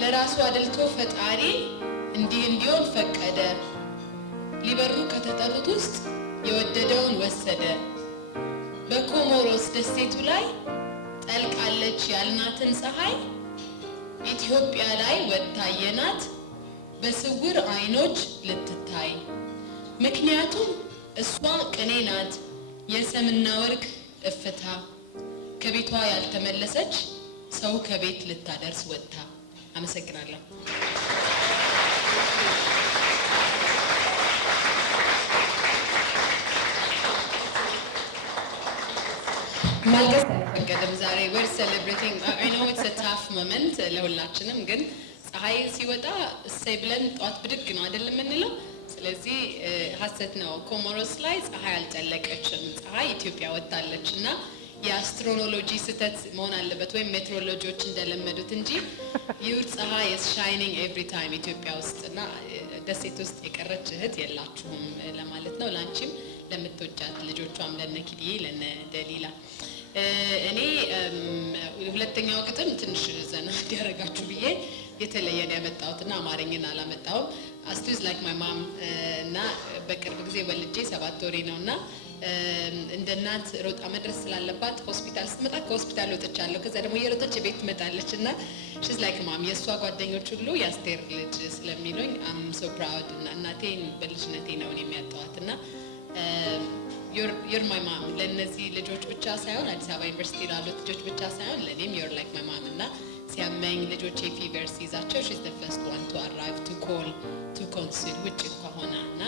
ለራሱ አድልቶ ፈጣሪ እንዲህ እንዲሆን ፈቀደ ሊበሩ ከተጠሩት ውስጥ የወደደውን ወሰደ በኮሞሮስ ደሴቱ ላይ ጠልቃለች ያልናትን ፀሐይ ኢትዮጵያ ላይ ወጣየናት በስውር አይኖች ልትታይ ምክንያቱም እሷ ቅኔ ናት የሰምና ወርቅ እፍታ ከቤቷ ያልተመለሰች ሰው ከቤት ልታደርስ ወጣ አመሰግናለሁ ማልቀስ አይፈቀድም ዛሬ we're celebrating I know it's a tough moment ለሁላችንም ግን ፀሐይ ሲወጣ እሰይ ብለን ጧት ብድግ ነው አይደለም እንለው ስለዚህ ሐሰት ነው ኮሞሮስ ላይ ፀሐይ አልጠለቀችም ፀሐይ ኢትዮጵያ ወጣለችና የአስትሮኖሎጂ ስተት መሆን አለበት ወይ ሜትሮሎጂዎች እንደለመዱት እንጂ your ፀሐይ is shining every time ኢትዮጵያ ውስጥና ደሴት ውስጥ የቀረች እህት የላችሁም ለማለት ነው ላንቺም ለምትወጃት ልጆቿም ለነኪዲዬ ለነደሊላ እኔ ሁለተኛው ግጥም ትንሽ ዘና ያደረጋችሁ ብዬ የተለየ ነው ያመጣሁትና አማርኛን አላመጣሁም አስቱዝ ላይክ ማይ ማም እና በቅርብ ጊዜ ወልጄ 7 ወሬ ነውና እንደናት ሮጣ መድረስ ስላለባት ሆስፒታል ስትመጣ ከሆስፒታል ወጥቻለሁ ከዛ ደግሞ የሮጠች ቤት ትመጣለችና she's like mom የሷ ጓደኞች ሁሉ ያስቴር ልጅ ስለሚሉኝ I'm so proud እና እናቴን በልጅነቴ ነው የሚያጣዋትና you're my mom ለነዚህ ልጆች ብቻ ሳይሆን አዲስ አበባ ዩኒቨርሲቲ ላሉት ልጆች ብቻ ሳይሆን ለኔም you're like my mom እና ሲያመኝ ልጆቼ ፊቨር ሲይዛቸው she's the first one to arrive to call to consul which ከሆነና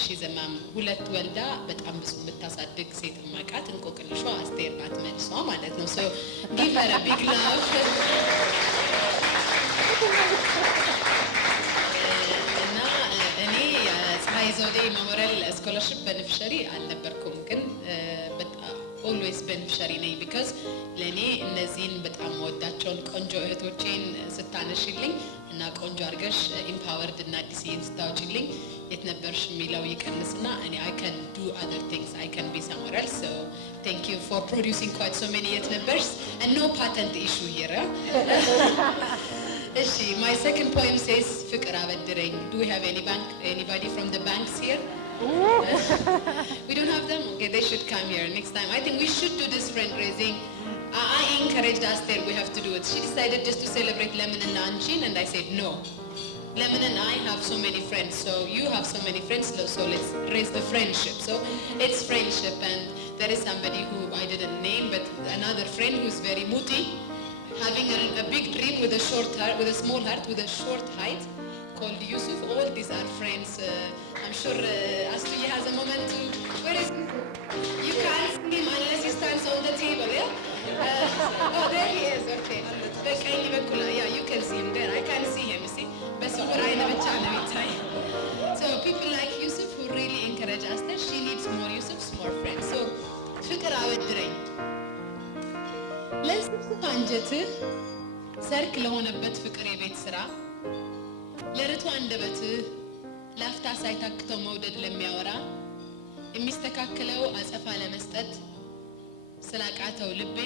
she's a mom ሁለት ወልዳ በጣም ብዙ የምታሳድግ ሴት ማቃት እንቆቅልሿ አስቴር ናት መልሷ ማለት ነው so give her a big love እና እኔ የፀሐይ ዘውዴ ሜሞሪያል ስኮላርሽፕ በንፍሸሪ አልነበርኩም፣ ግን ኦልዌይስ በንፍሸሪ ነኝ። ቢካዝ ለእኔ እነዚህን በጣም ወዳቸውን ቆንጆ እህቶቼን ስታነሽልኝ እና ቆንጆ አድርገሽ ኢምፓወርድ እና አዲስዬን ስታወጪልኝ የት ነበርሽ የሚለው ይቀንስና እኔ I can do other things, I can be somewhere else. So thank you for producing quite so many የት ነበርሽ, and no patent issue here. እሺ, my second poem says ፍቅር አበድረኝ. Do we have anybody from the banks here? We don't have them? Okay, they should come here next time. I think we should do this fundraising. I encouraged Aster, we have to do it. She decided just to celebrate Lemon and Nanchin, and I said no. Lemon and I have so many friends, so you have so many friends, so let's raise the friendship. So it's friendship, and there is somebody who I didn't name, but another friend who's very moody, having a big dream with a short heart, with a small heart, with a short height, called Yusuf. All these are friends. I'm sure Astuya has a moment to. Where is? You can't see him unless he stands on the table. Yeah. Oh, there he is. Okay. Yeah, you can see him there. I can't see him. You see? So people like Yusuf who really encourage us that she needs more Yusufs, more friends. So ፍቅር አበድረኝ ለስብስብ አንጀትህ ሰርክ ለሆነበት ፍቅር የቤት ስራ ለርቱ አንደበትህ ላፍታ ሳይታክተው መውደድ ለሚያወራ የሚስተካከለው አጸፋ ለመስጠት ስላቃተው ልቤ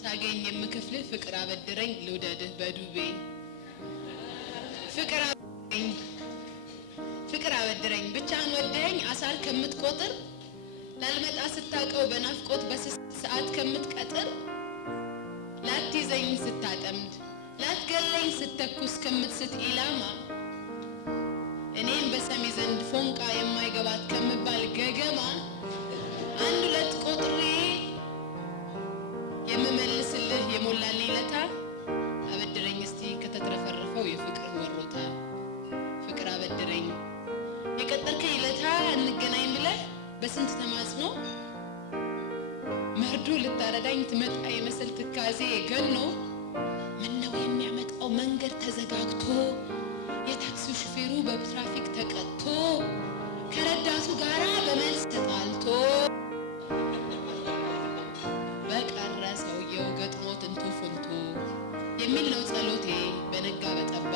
ሳገኝ የምከፍልህ ፍቅር አበድረኝ ልውደድህ በዱቤ ፍቅር አበድረኝ ብቻህን ወደኸኝ አሳር ከምትቆጥር ላልመጣ ስታቀው በናፍቆት በስስት ሰዓት ከምትቀጥር ላትይዘኝ ስታጠምድ ላትገለኝ ስተኩስ ከምትስት ኢላማ እኔም በሰሚ ዘንድ ፎንቃ የማይገባት ከምባል ገገማ አንድ ሁለት ቆጥሬ የምመልስልህ የሞላልኝ ለታ አበድረኝ እስቲ ከተትረፈረፈው የፍቅር ወሮታ ፍቅር አበድረኝ የቀጠርከኝ ለታ እንገናኝ ብለህ በስንት ተማጽኖ መርዶ ልታረዳኝ ትመጣ የመሰል ትካዜ ገኖ ምነው የሚያመጣው መንገድ ተዘጋግቶ የታክሲው ሹፌሩ በትራፊክ ተቀጥቶ ከረዳቱ ጋራ በመልስ ተጣልቶ በቀረ ሰውየው ገጥሞት እንቶ ፎልቶ የሚል ነው ጸሎቴ በነጋ በጠባ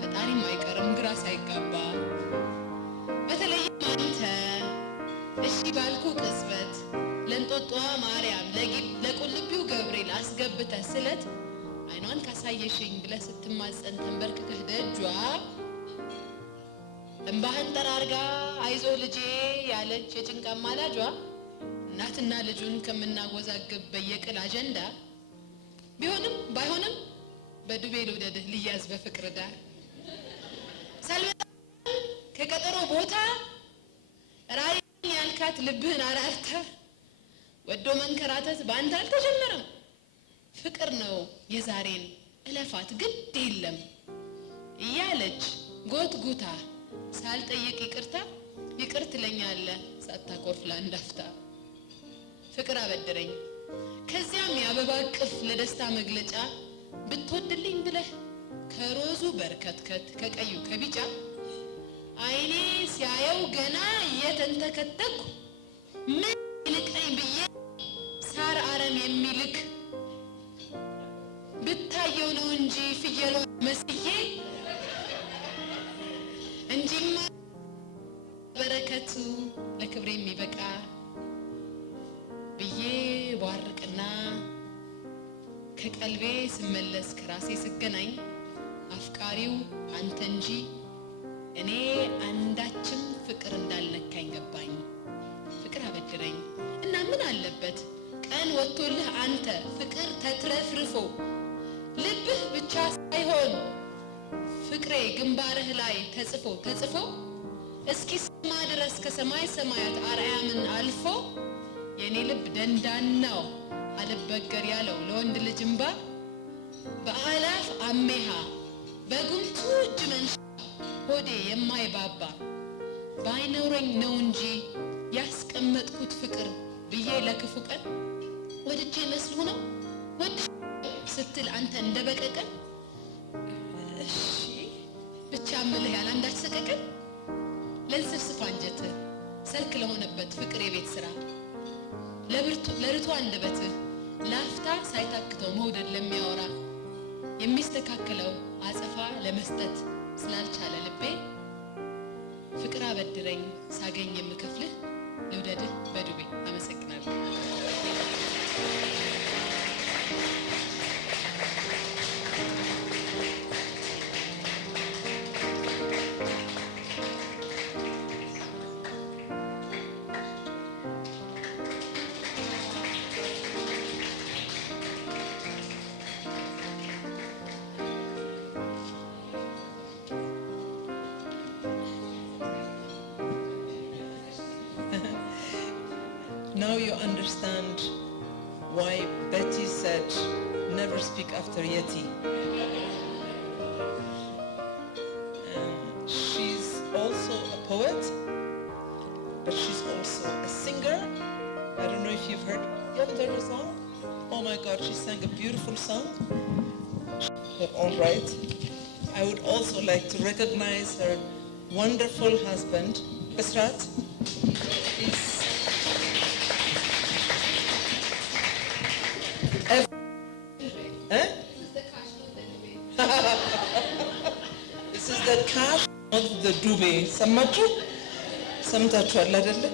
ፈጣሪም አይቀርም ግራ ሳይጋባ በተለይም አንተ እሺ ባልኩ ቅጽበት ለእንጦጧ ማርያም ለቁልቢው ገብርኤል አስገብተህ ስለት አይኗን ካሳየሽኝ ብለህ ስትማጸን ተንበርክከህ ደጇ እንባህን ጠራርጋ አይዞህ ልጄ ያለች የጭንቃ ማላጇ እናትና ልጁን ከምናወዛግብ በየቅል አጀንዳ ቢሆንም ባይሆንም በዱቤ ልውደድህ ልያዝ በፍቅር ዳር ሳልመጣ ከቀጠሮ ቦታ ራእይ ያልካት ልብህን አራርተህ ወዶ መንከራተት በአንተ አልተጀመረም ፍቅር ነው የዛሬን እለፋት ግድ የለም እያለች ጎትጉታ ሳልጠይቅ ይቅርታ ይቅር ትለኛለህ ሳታኮርፍ ላንዳፍታ ፍቅር አበድረኝ ከዚያም የአበባ ቅፍ ለደስታ መግለጫ ብትወድልኝ ብለህ ከሮዙ በርከትከት ከቀዩ ከቢጫ አይኔ ሲያየው ገና እየተንተከተኩ ምን ይልቀኝ ብዬ ሳር አረም የሚልክ ብታየው ነው እንጂ ፍየሏ መስዬ እንጂማ በረከቱ ለክብሬ የሚበቃ ብዬ ዋርቅና ከቀልቤ ስመለስ ከራሴ ስገናኝ አፍቃሪው አንተ እንጂ እኔ አንዳችም ፍቅር እንዳልነካኝ ገባኝ ፍቅር አበድረኝ እና ምን አለበት ቀን ወጥቶልህ አንተ ፍቅር ተትረፍርፎ ልብህ ብቻ ሳይሆን ፍቅሬ ግንባርህ ላይ ተጽፎ እስኪ ሰማ ድረስ ከሰማይ ሰማያት አርያምን አልፎ የኔ ልብ ደንዳናው አልበገር ያለው ለወንድ ልጅ እንባ በአላፍ አሜሃ በጉምቱ እጅ መንሻ ሆዴ የማይባባ ባይኖረኝ ነው እንጂ ያስቀመጥኩት ፍቅር ብዬ ለክፉ ቀን ወድጄ መስሎ ነው ወድ ስትል አንተ እንደበቀቀን ምልህ ያለ አንዳች ሰቀቀን ለንስፍስፍ አንጀትህ ሰርክ ለሆነበት ፍቅር የቤት ስራ ለርቱ አንደበትህ ላፍታ ሳይታክተው መውደድ ለሚያወራ የሚስተካከለው አጸፋ ለመስጠት ስላልቻለ ልቤ ፍቅር አበድረኝ ሳገኝ የምከፍልህ ልውደድህ በዱቤ። አመሰግናለሁ። Now you understand why Betty said, never speak after Yeti. She's also a poet, but she's also a singer. I don't know if you've heard, you haven't heard her song? Oh my God, she sang a beautiful song. All right. I would also like to recognize her wonderful husband, Besrat. This is the cash, not the ዱቤ። ሰማችሁ? ሰምታችኋል አይደለ?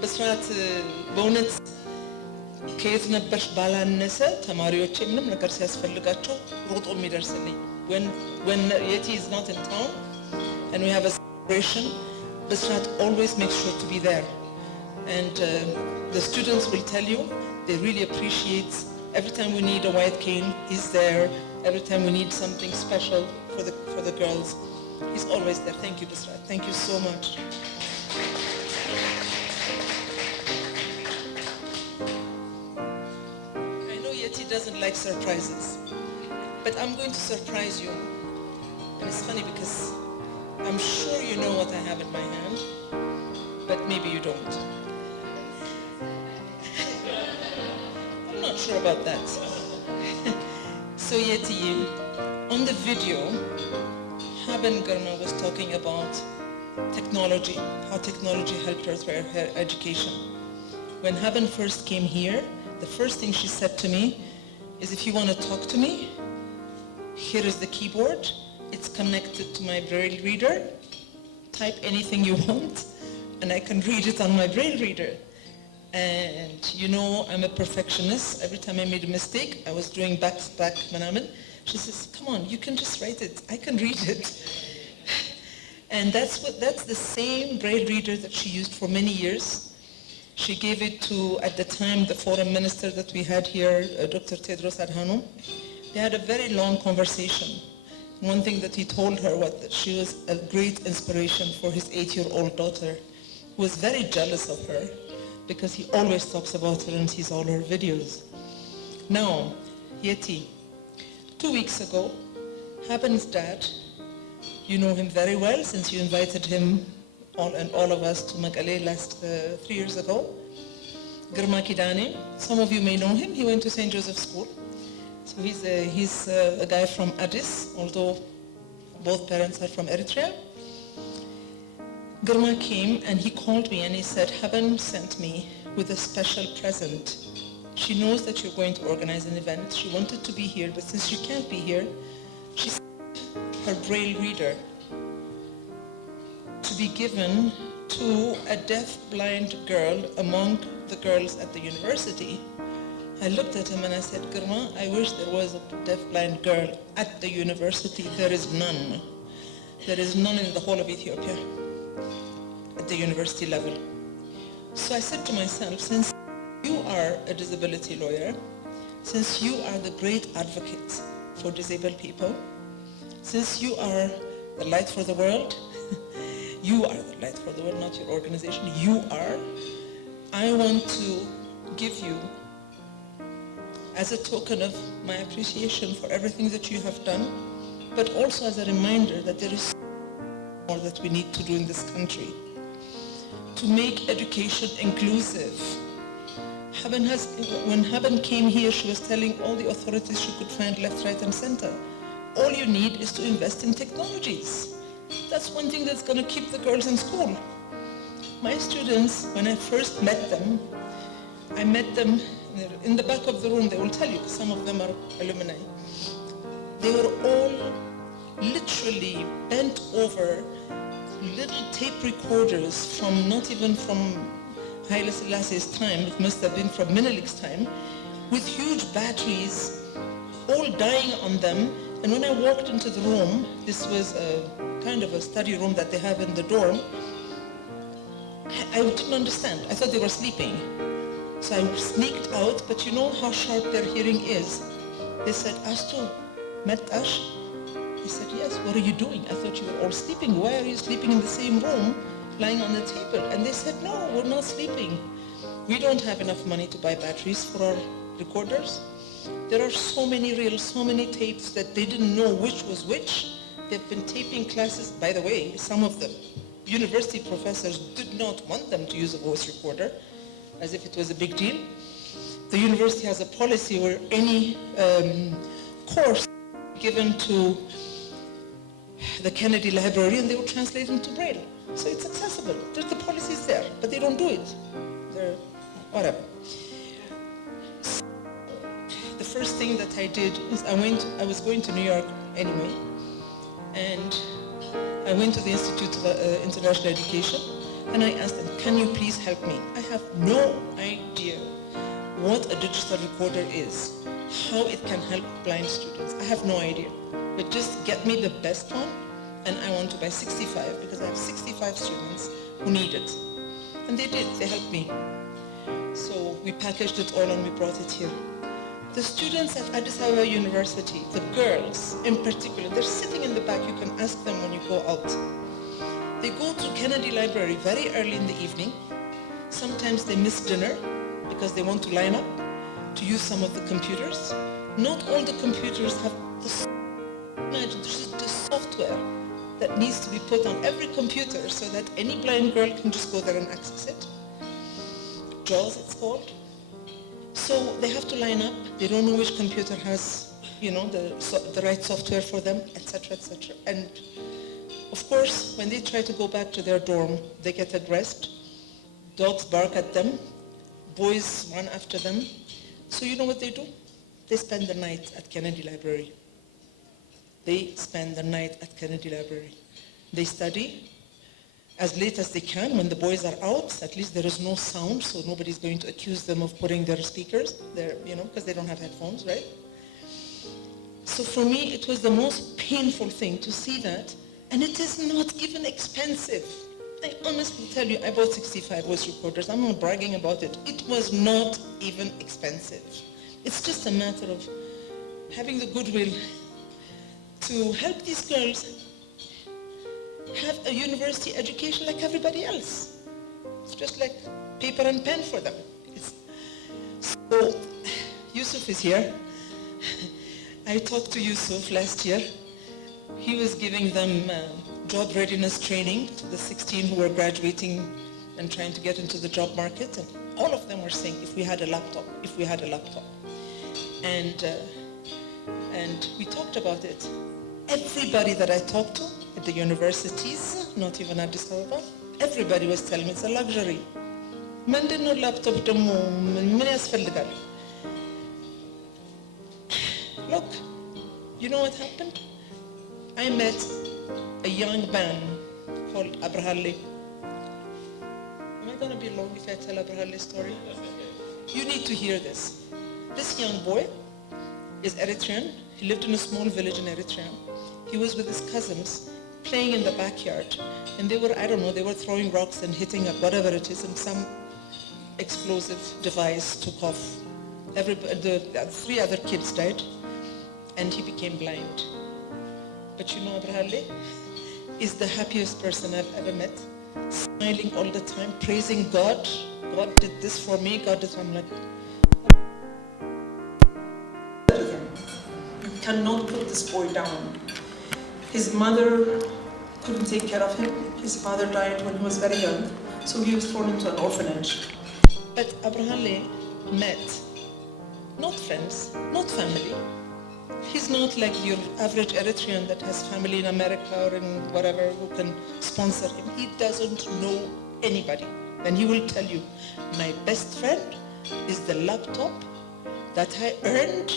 በስርዓት በእውነት ከየት ነበርሽ ባላነሰ ተማሪዎቼ ምንም ነገር ሲያስፈልጋቸው ሮጦ የሚደርስልኝ when Yeti is not in town and we have a celebration, Besrat always makes sure to be there. And the students will tell you they really appreciate. Every time we need a white cane, he's there. Every time we need something special for the girls, he's always there. Thank you, Besrat. Thank you so much. I know Yeti doesn't like surprises, but I'm going to surprise you. And it's funny because I'm sure you know what I have in my hand, but maybe you don't. I'm not sure about that. So Yeti, on the video, Haben Garma was talking about technology, how technology helped her through her education. When Haben first came here, the first thing she said to me is, if you want to talk to me, here is the keyboard. It's connected to my braille reader. Type anything you want, and I can read it on my braille reader. And you know, I'm a perfectionist. Every time I made a mistake, I was doing back manamen. She says, come on, you can just write it. I can read it. And that's the same braille reader that she used for many years. She gave it to, at the time, the foreign minister that we had here, Dr. Tedros Adhanom. They had a very long conversation. One thing that he told her was that she was a great inspiration for his 8-year-old daughter, who was very jealous of her, because he always talks about her and sees all her videos. Now, Yeti, 2 weeks ago, Haben's dad, you know him very well since you invited him and all of us to Mekelle last 3 years ago. Girma Kidane, some of you may know him. He went to St. Joseph's School. So he's a guy from Addis, although both parents are from Eritrea. Girma came and he called me and he said, Haben sent me with a special present. She knows that you're going to organize an event. She wanted to be here, but since she can't be here, she sent her braille reader to be given to a deaf-blind girl among the girls at the university. I looked at him and I said, Girma, I wish there was a deaf-blind girl at the university. There is none. There is none in the whole of Ethiopia at the university level. So I said to myself, since you are a disability lawyer, since you are the great advocate for disabled people, since you are the light for the world, you are the light for the world, not your organization, you are, I want to give you, as a token of my appreciation for everything that you have done, but also as a reminder that there is more that we need to do in this country to make education inclusive. When Haben came here, she was telling all the authorities she could find left, right, and center, all you need is to invest in technologies. that's one thing that's going to keep the girls in school. My students, when I first met them, I met them in the back of the room. They will tell you, because some of them are alumni. They were all literally bent over little tape recorders from, not even from Haile Selassie's time, it must have been from Menelik's time, with huge batteries, all dying on them. And when I walked into the room, this was a kind of a study room that they have in the dorm, I didn't understand. I thought they were sleeping. So I sneaked out, but you know how sharp their hearing is. They said, Ashto, met Ash? I said, yes, what are you doing? I thought you were all sleeping. Why are you sleeping in the same room, lying on the table? And they said, no, we're not sleeping. We don't have enough money to buy batteries for our recorders. There are so many reels, so many tapes that they didn't know which was which. They've been taping classes. By the way, some of the university professors did not want them to use a voice recorder, as if it was a big deal. The university has a policy where any course given to the Kennedy Library, and they will translate into Braille. So it's accessible. The policy is there, but they don't do it. They're whatever. So the first thing that I did is I was going to New York anyway, and I went to the Institute of International Education, and I asked them, can you please help me? I have no idea what a digital recorder is, how it can help blind students. I have no idea. But just get me the best one, and I want to buy 65, because I have 65 students who need it. And they did, they helped me. So we packaged it all and we brought it here. The students at Addis Abeba University, the girls in particular, they're sitting in the back. You can ask them when you go out. They go to Kennedy Library very early in the evening. Sometimes they miss dinner because they want to line up to use some of the computers. Not all the computers have the software that needs to be put on every computer so that any blind girl can just go there and access it. JAWS, it's called. So they have to line up. They don't know which computer has, the right software for them, etc., etc. And of course, when they try to go back to their dorm, they get aggressed. Dogs bark at them. Boys run after them. So you know what they do? They spend the night at Kennedy Library. They spend the night at Kennedy Library. They study as late as they can. When the boys are out, at least there is no sound, so nobody's going to accuse them of putting their speakers there, because they don't have headphones, right? So for me, it was the most painful thing to see that, and it is not even expensive. I honestly tell you, I bought 65 voice recorders. I'm not bragging about it. It was not even expensive. It's just a matter of having the goodwill to help these girls have a university education like everybody else. It's just like paper and pen for them. So, Yusuf is here. I talked to Yusuf last year. He was giving them job readiness training to the 16 who were graduating and trying to get into the job market. And all of them were saying, if we had a laptop, if we had a laptop. And we talked about it. Everybody that I talked to at the universities, not even Addis Ababa, everybody was telling me it's a luxury. ምንድነው ላፕቶፕ ደግሞ ምን ያስፈልጋል? Look, you know what happened? I met a young man called Abrahale. Am I going to be long if I tell Abrahale's story? You need to hear this. This young boy is Eritrean. He lived in a small village in Eritrea. He was with his cousins playing in the backyard, and they were, I don't know, they were throwing rocks and hitting up whatever it is, and some explosive device took off. The 3 other kids died, and he became blind. But you know, Abrahale is the happiest person I've ever met, smiling all the time, praising God. God did this for me, God did. I'm like, you cannot put this boy down. His mother couldn't take care of him. His father died when he was very young, so he was thrown into an orphanage. But Abrahale met not friends, not family, He's not like your average Eritrean that has family in America or in whatever who can sponsor him. He doesn't know anybody. And he will tell you, my best friend is the laptop that I earned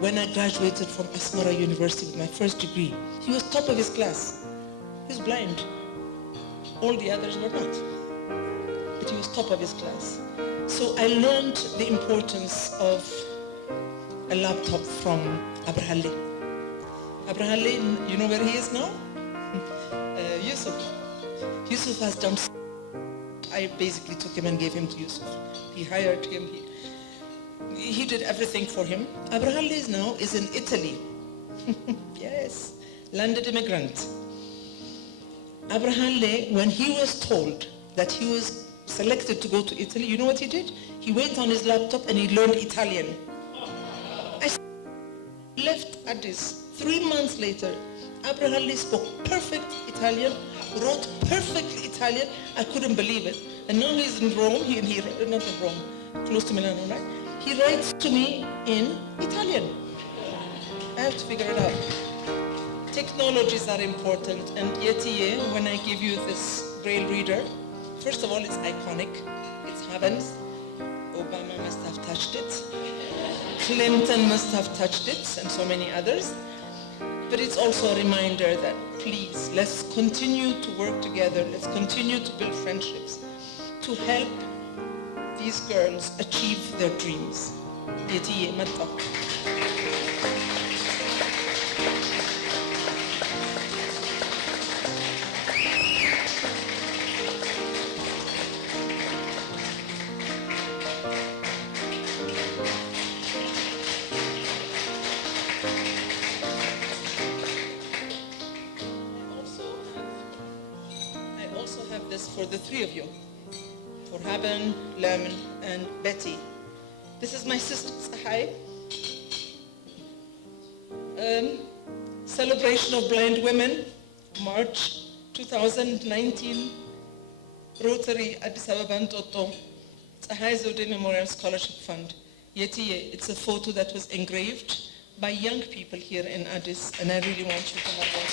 when I graduated from Asmara University with my first degree. He was top of his class. He's blind. All the others were not. But he was top of his class. So I learned the importance of a laptop from Abrahalle. Abrahalle, you know where he is now? Yusuf. Yusuf has done. I basically took him and gave him to Yusuf. He hired him. He did everything for him. Abrahalle is in Italy. Yes, landed immigrant. Abrahalle, when he was told that he was selected to go to Italy, you know what he did? He went on his laptop and he learned Italian. I left Addis. 3 months later, Abrahalle spoke perfect Italian, wrote perfectly Italian. I couldn't believe it. And now he's in Rome, not in Rome, close to Milano, right? He writes to me in Italian. I have to figure it out. Technologies are important, and Yetiye, when I give you this braille reader, first of all, it's iconic. It's heavens. Obama must have touched it. Clinton must have touched it, and so many others. But it's also a reminder that, please, let's continue to work together. Let's continue to build friendships to help these girls achieve their dreams. Yetiye matta. For the three of you, for Haben, Lerman, and Betty. This is my sister Tsehay. Celebration of Blind Women, March 2019, Rotary, Addis Abeba Entoto, Tsehay Zewde Memorial Scholarship Fund. Yetiye, it's a photo that was engraved by young people here in Addis, and I really want you to have one.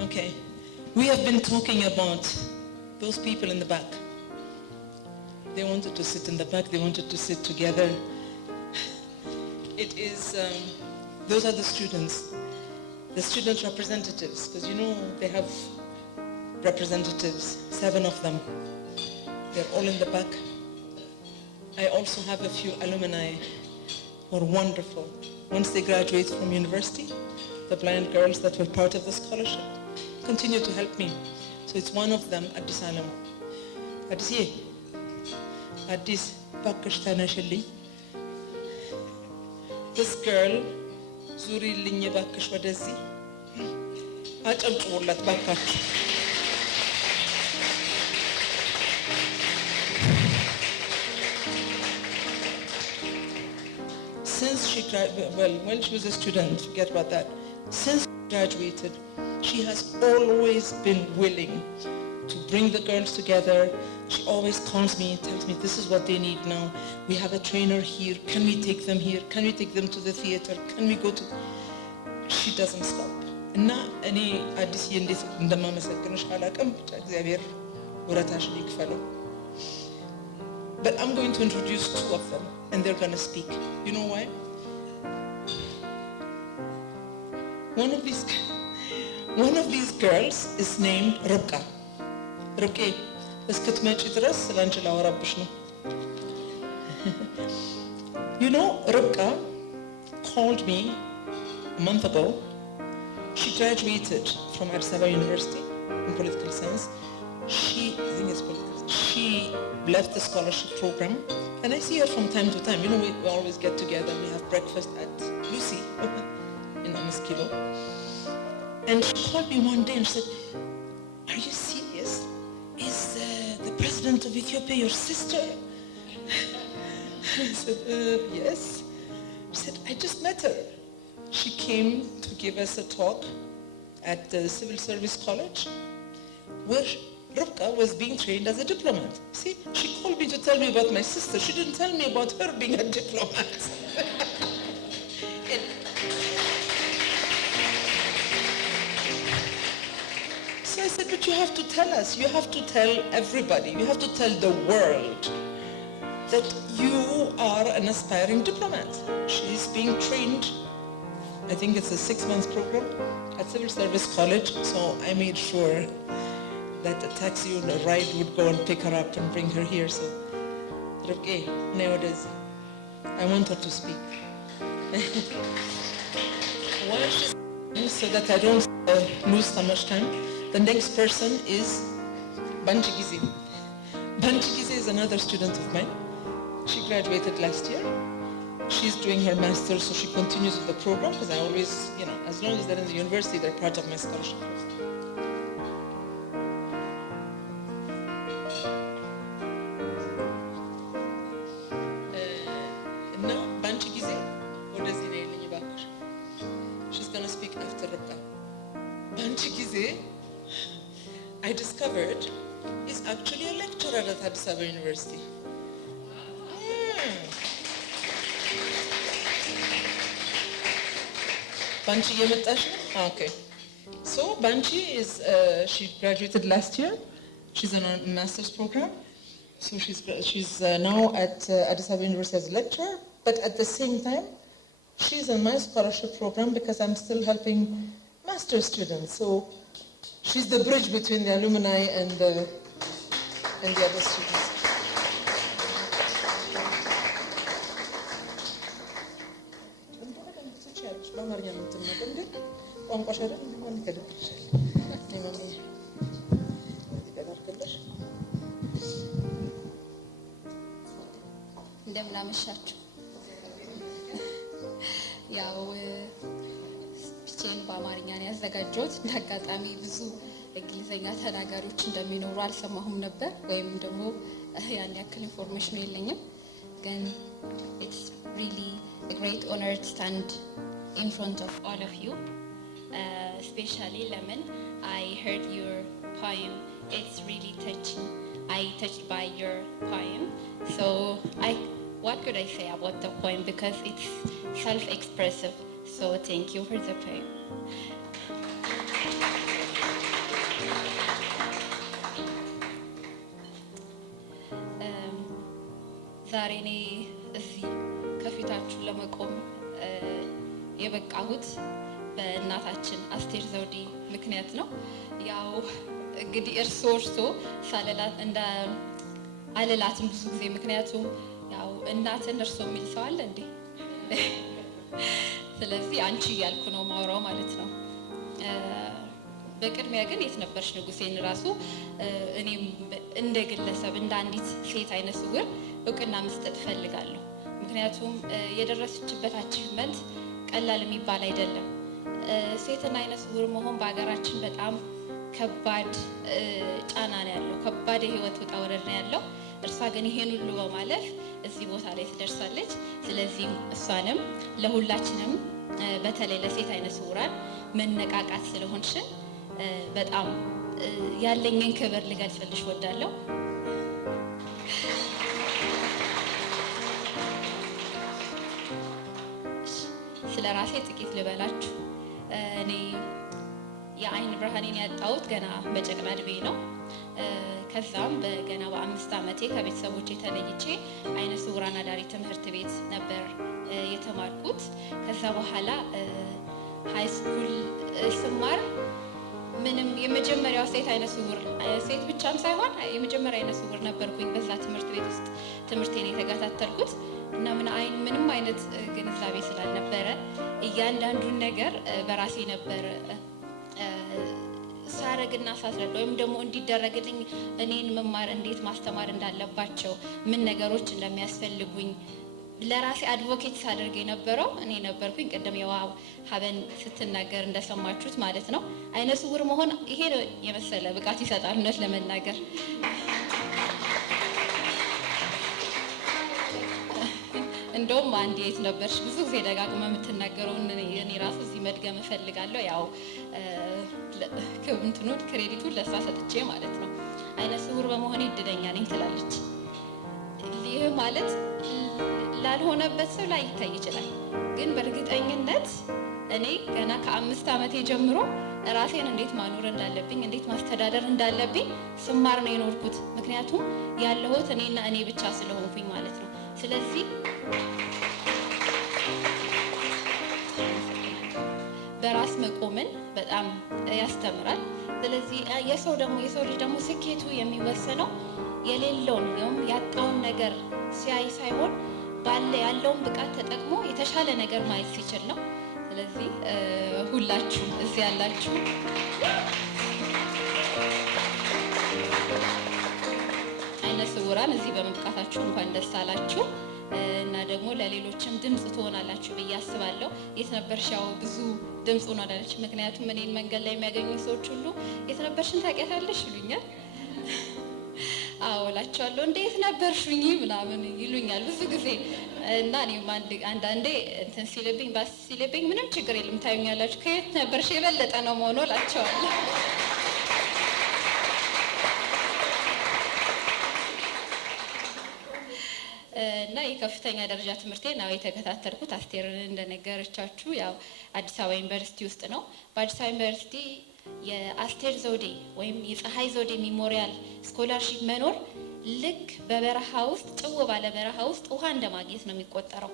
Okay, we have been talking about those people in the back. They wanted to sit in the back, they wanted to sit together. It is, those are the student representatives, because you know they have representatives, 7 of them. They're all in the back. I also have a few alumni who are wonderful. Once they graduate from university, the blind girls that were part of the scholarship continue to help me. So it's one of them, Addis Alam. Addis Pakistan. This girl, Zuri Linye Bakish Wadezi. Acham Bakat. Since she when she was a student, forget about that. Since she graduated, she has always been willing to bring the girls together. She always calls me and tells me, this is what they need now. We have a trainer here. Can we take them here? Can we take them to the theater? Can we go to... She doesn't stop. But I'm going to introduce 2 of them, and they're going to speak. You know why? One of these girls is named Rubka. Rubka. You know, Rubka called me a month ago. She graduated from Addis Abeba University in political science. I think it's political. She left the scholarship program, and I see her from time to time. You know, we always get together. We have breakfast at Lucy in Meskel. And she called me one day and said, "Are you serious? Is the president of Ethiopia your sister?" I said, "Yes." She said, "I just met her. She came to give us a talk at the Civil Service College, where Rubka was being trained as a diplomat." See, she called me to tell me about my sister. She didn't tell me about her being a diplomat. So I said, "But you have to tell us. You have to tell everybody. You have to tell the world that you are an aspiring diplomat." She's being trained, I think it's a 6-month program at Civil Service College, so I made sure that a taxi or a ride would go and pick her up and bring her here. So, okay, nowadays, I want her to speak. So that I don't lose so much time, the next person is Banchi Gize. Banchi Gize is another student of mine. She graduated last year. She's doing her master's, so she continues with the program, because I always, you know, as long as they're in the university, they're part of my scholarship program. Now, Banchi Gize, what does he name in Bakush? She's going to speak after Rubka. Banchi Gize, I discovered, is actually a lecturer at Addis Abeba University. Banchi Yemetash? Okay. So Banchi is, she graduated last year. She's in a master's program. So she's now at Addis Ababa University as a lecturer, but at the same time, she's in my scholarship program because I'm still helping master's students. So she's the bridge between the alumni and the other students. እንደምን አመሻችሁ። ያው ስፒቼን በአማርኛ ነው ያዘጋጀሁት። እንዳጋጣሚ ብዙ እንግሊዘኛ ተናጋሪዎች እንደሚኖሩ አልሰማሁም ነበር፣ ወይም ደግሞ ያን ያክል ኢንፎርሜሽኑ የለኝም። ግን it's really a great honor to stand in front of all of you, especially Lemon. I heard your poem. It's really touching. I touched by your poem. So what could I say about the poem, because it's self-expressive. So thank you for the poem. ዛሬ እኔ እዚህ ከፊታችሁ ለመቆም የበቃሁት በእናታችን አስቴር ዘውዴ ምክንያት ነው። ያው እንግዲህ እርሶ ሳለላት እንደ አለላትም ብዙ ጊዜ፣ ምክንያቱም ያው እናትን እርሶ የሚል ሰው አለ እንዴ? ስለዚህ አንቺ እያልኩ ነው ማውራው ማለት ነው። በቅድሚያ ግን የት ነበርሽ ንጉሴን ራሱ እኔም እንደ ግለሰብ እንደ አንዲት ሴት አይነ ስውር እውቅና መስጠት እፈልጋለሁ። ምክንያቱም የደረሰችበት አቺቭመንት ቀላል የሚባል አይደለም። ሴትና አይነ ስውር መሆን በሀገራችን በጣም ከባድ ጫና ነው ያለው፣ ከባድ የህይወት ውጣ ውረድ ነው ያለው። እርሷ ግን ይሄን ሁሉ በማለፍ እዚህ ቦታ ላይ ትደርሳለች። ስለዚህ እሷንም ለሁላችንም በተለይ ለሴት አይነ ስውራን መነቃቃት ስለሆንሽን በጣም ያለኝን ክብር ልገልጽልሽ ወዳለሁ። ስለ ራሴ ጥቂት ልበላችሁ። እኔ የአይን ብርሃኔን ያጣሁት ገና በጨቅላ ዕድሜ ነው። ከዛም ገና በ5 ዓመቴ ከቤተሰቦቼ ተለይቼ አይነ ስውራን አዳሪ ትምህርት ቤት ነበር የተማርኩት። ከዛ በኋላ ሃይ ስኩል ስማር ምንም የመጀመሪያው ሴት አይነ ስውር ሴት ብቻም ሳይሆን የመጀመሪያ አይነ ስውር ነበርኩኝ በዛ ትምህርት ቤት ውስጥ ትምህርቴን የተከታተልኩት እና ምንም አይነት ግንዛቤ ስላልነበረ እያንዳንዱን ነገር በራሴ ነበር ሳረግና ሳስረዳ ወይም ደግሞ እንዲደረግልኝ እኔን መማር እንዴት ማስተማር እንዳለባቸው ምን ነገሮች እንደሚያስፈልጉኝ ለራሴ አድቮኬት ሳደርግ የነበረው እኔ ነበርኩኝ። ቀደም የዋው ሀበን ስትናገር እንደሰማችሁት ማለት ነው። አይነ ስውር መሆን ይሄ የመሰለ ብቃት ይሰጣል እውነት ለመናገር። እንደውም አንድ የት ነበርሽ ብዙ ጊዜ ደጋግማ የምትናገረውን እኔ ራሱ እዚህ መድገም እፈልጋለሁ። ያው እንትኑን ክሬዲቱን ለእሷ ሰጥቼ ማለት ነው። አይነ ስውር በመሆኔ እድለኛ ነኝ ትላለች። ይህ ማለት ላልሆነበት ሰው ላይ ይታይ ይችላል፣ ግን በእርግጠኝነት እኔ ገና ከ5 ዓመቴ ጀምሮ ራሴን እንዴት ማኖር እንዳለብኝ እንዴት ማስተዳደር እንዳለብኝ ስማር ነው የኖርኩት። ምክንያቱም ያለሁት እኔና እኔ ብቻ ስለሆንኩኝ ማለት ነው። ስለዚህ በራስ መቆምን በጣም ያስተምራል። ስለዚህ የሰው ልጅ ደግሞ ስኬቱ የሚወሰነው የሌለውን ወይም ያጣውን ነገር ሲያይ ሳይሆን ያለውን ብቃት ተጠቅሞ የተሻለ ነገር ማየት ሲችል ነው። ስለዚህ ሁላችሁም እዚህ ያላችሁ አይነ ስውራን እዚህ በመብቃታችሁ እንኳን ደስ አላችሁ እና ደግሞ ለሌሎችም ድምፅ ትሆናላችሁ ብዬ አስባለሁ። የት ነበርሽ? ያው ብዙ ድምፅ ሆናለች። ምክንያቱም እኔን መንገድ ላይ የሚያገኙ ሰዎች ሁሉ የት ነበርሽን ታውቂያታለሽ ይሉኛል። አዎ እላቸዋለሁ። እንዴት ነበርሽኝ ምናምን ይሉኛል ብዙ ጊዜ እና እኔም አንዳንዴ እንትን ሲልብኝ ምንም ችግር የለም ታዩኛላችሁ፣ ከየት ነበርሽ የበለጠ ነው መሆኑ እላቸዋለሁ። እና የከፍተኛ ደረጃ ትምህርቴን ነው የተከታተልኩት። አስቴርን እንደነገረቻችሁ ያው አዲስ አበባ ዩኒቨርሲቲ ውስጥ ነው። በአዲስ አበባ ዩኒቨርሲቲ የአስቴር ዘውዴ ወይም የፀሐይ ዘውዴ ሜሞሪያል ስኮላርሺፕ መኖር ልክ በበረሃ ውስጥ ጭው ባለ በረሃ ውስጥ ውሃ እንደማግኘት ነው የሚቆጠረው።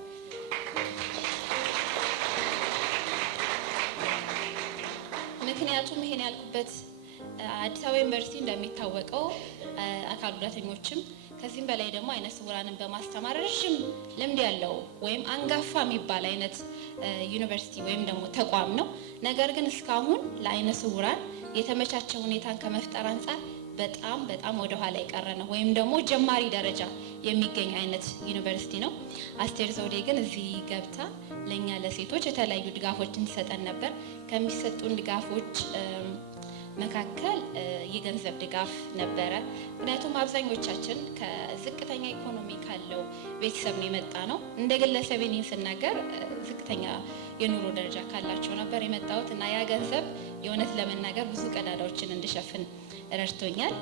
ምክንያቱም ይሄን ያልኩበት አዲስ አበባ ዩኒቨርሲቲ እንደሚታወቀው አካል ጉዳተኞችም ከዚህም በላይ ደግሞ አይነ ስውራንን በማስተማር ረዥም ልምድ ያለው ወይም አንጋፋ የሚባል አይነት ዩኒቨርሲቲ ወይም ደግሞ ተቋም ነው። ነገር ግን እስካሁን ለአይነ ስውራን የተመቻቸ ሁኔታን ከመፍጠር አንጻር በጣም ወደ ኋላ የቀረ ነው፣ ወይም ደግሞ ጀማሪ ደረጃ የሚገኝ አይነት ዩኒቨርሲቲ ነው። አስቴር ዘውዴ ግን እዚህ ገብታ ለኛ ለሴቶች የተለያዩ ድጋፎችን ትሰጠን ነበር። ከሚሰጡን ድጋፎች መካከል የገንዘብ ድጋፍ ነበረ። ምክንያቱም አብዛኞቻችን ከዝቅተኛ ኢኮኖሚ ካለው ቤተሰብ ነው የመጣ ነው። እንደ ግለሰብ እኔን ስናገር ዝቅተኛ የኑሮ ደረጃ ካላቸው ነበር የመጣሁት እና ያ ገንዘብ የእውነት ለመናገር ብዙ ቀዳዳዎችን እንድሸፍን ረድቶኛል።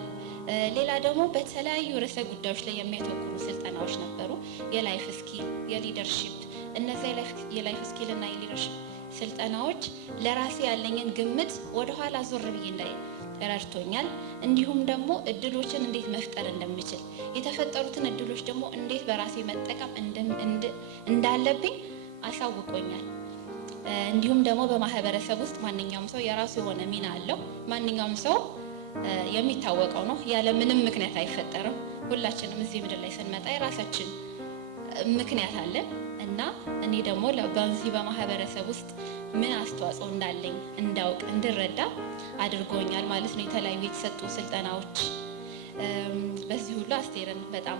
ሌላ ደግሞ በተለያዩ ርዕሰ ጉዳዮች ላይ የሚያተኩሩ ስልጠናዎች ነበሩ። የላይፍ ስኪል፣ የሊደርሺፕ እነዚያ የላይፍ ስኪል እና የሊደርሺፕ ስልጠናዎች ለራሴ ያለኝን ግምት ወደኋላ ዞር ብዬ እንዳይ ረድቶኛል። እንዲሁም ደግሞ እድሎችን እንዴት መፍጠር እንደምችል የተፈጠሩትን እድሎች ደግሞ እንዴት በራሴ መጠቀም እንዳለብኝ አሳውቆኛል። እንዲሁም ደግሞ በማህበረሰብ ውስጥ ማንኛውም ሰው የራሱ የሆነ ሚና አለው። ማንኛውም ሰው የሚታወቀው ነው፣ ያለ ምንም ምክንያት አይፈጠርም። ሁላችንም እዚህ ምድር ላይ ስንመጣ የራሳችን ምክንያት አለን እና እኔ ደግሞ በዚህ በማህበረሰብ ውስጥ ምን አስተዋጽኦ እንዳለኝ እንዳውቅ እንድረዳ አድርጎኛል ማለት ነው የተለያዩ የተሰጡ ስልጠናዎች። በዚህ ሁሉ አስቴርን በጣም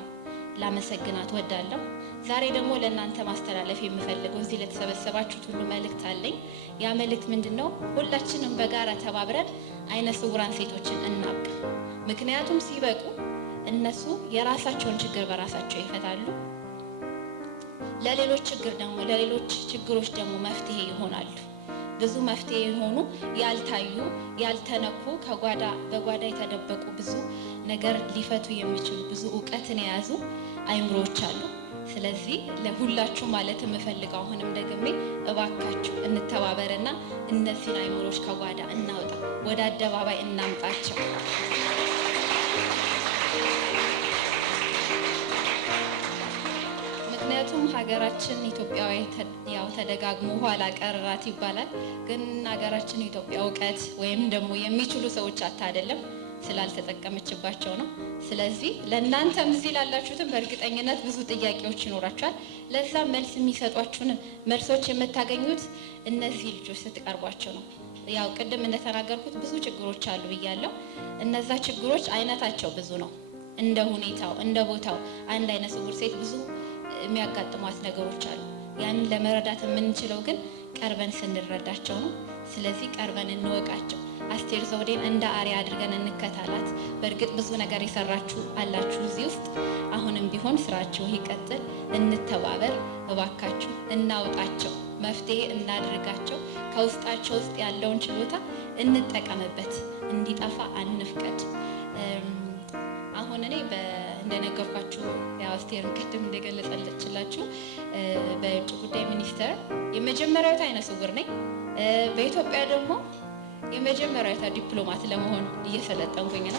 ላመሰግናት ወዳለሁ። ዛሬ ደግሞ ለእናንተ ማስተላለፍ የምፈልገው እዚህ ለተሰበሰባችሁት ሁሉ መልእክት አለኝ። ያ መልእክት ምንድነው? ሁላችንም በጋራ ተባብረን አይነ ስውራን ሴቶችን እናብቅ። ምክንያቱም ሲበቁ እነሱ የራሳቸውን ችግር በራሳቸው ይፈታሉ። ለሌሎች ችግሮች ደግሞ መፍትሄ ይሆናሉ። ብዙ መፍትሄ የሆኑ ያልታዩ፣ ያልተነኩ በጓዳ የተደበቁ ብዙ ነገር ሊፈቱ የሚችሉ ብዙ እውቀትን የያዙ አይምሮዎች አሉ። ስለዚህ ለሁላችሁ ማለት የምፈልገው አሁንም ደግሜ እባካችሁ እንተባበርና እነዚህን አይምሮች ከጓዳ እናውጣ፣ ወደ አደባባይ እናምጣቸው። ምክንያቱም ምክንያቱም ሀገራችን ኢትዮጵያ ያው ተደጋግሞ ኋላ ቀርራት ይባላል። ግን ሀገራችን ኢትዮጵያ እውቀት ወይም ደግሞ የሚችሉ ሰዎች አታ አይደለም ስላልተጠቀመችባቸው ነው። ስለዚህ ለእናንተም እዚህ ላላችሁትም በእርግጠኝነት ብዙ ጥያቄዎች ይኖራችኋል። ለዛ መልስ የሚሰጧችሁን መልሶች የምታገኙት እነዚህ ልጆች ስትቀርቧቸው ነው። ያው ቅድም እንደተናገርኩት ብዙ ችግሮች አሉ ብያለሁ። እነዛ ችግሮች አይነታቸው ብዙ ነው። እንደ ሁኔታው እንደ ቦታው አንድ አይነ ስውር ሴት ብዙ የሚያጋጥሟት ነገሮች አሉ። ያንን ለመረዳት የምንችለው ግን ቀርበን ስንረዳቸው ነው። ስለዚህ ቀርበን እንወቃቸው። አስቴር ዘውዴን እንደ አሪያ አድርገን እንከታላት። በእርግጥ ብዙ ነገር የሰራችሁ አላችሁ እዚህ ውስጥ። አሁንም ቢሆን ስራችሁ ይቀጥል። እንተባበር እባካችሁ፣ እናውጣቸው፣ መፍትሄ እናድርጋቸው። ከውስጣቸው ውስጥ ያለውን ችሎታ እንጠቀምበት፣ እንዲጠፋ አንፍቀድ። አሁን እኔ እንደነገርኳችሁ አስቴር ቅድም እንደገለጸችላችሁ በውጭ ጉዳይ ሚኒስቴር የመጀመሪያው አይነ ስውር ነኝ። በኢትዮጵያ ደግሞ የመጀመሪያው ዲፕሎማት ለመሆን እየሰለጠንኩኝ ነው።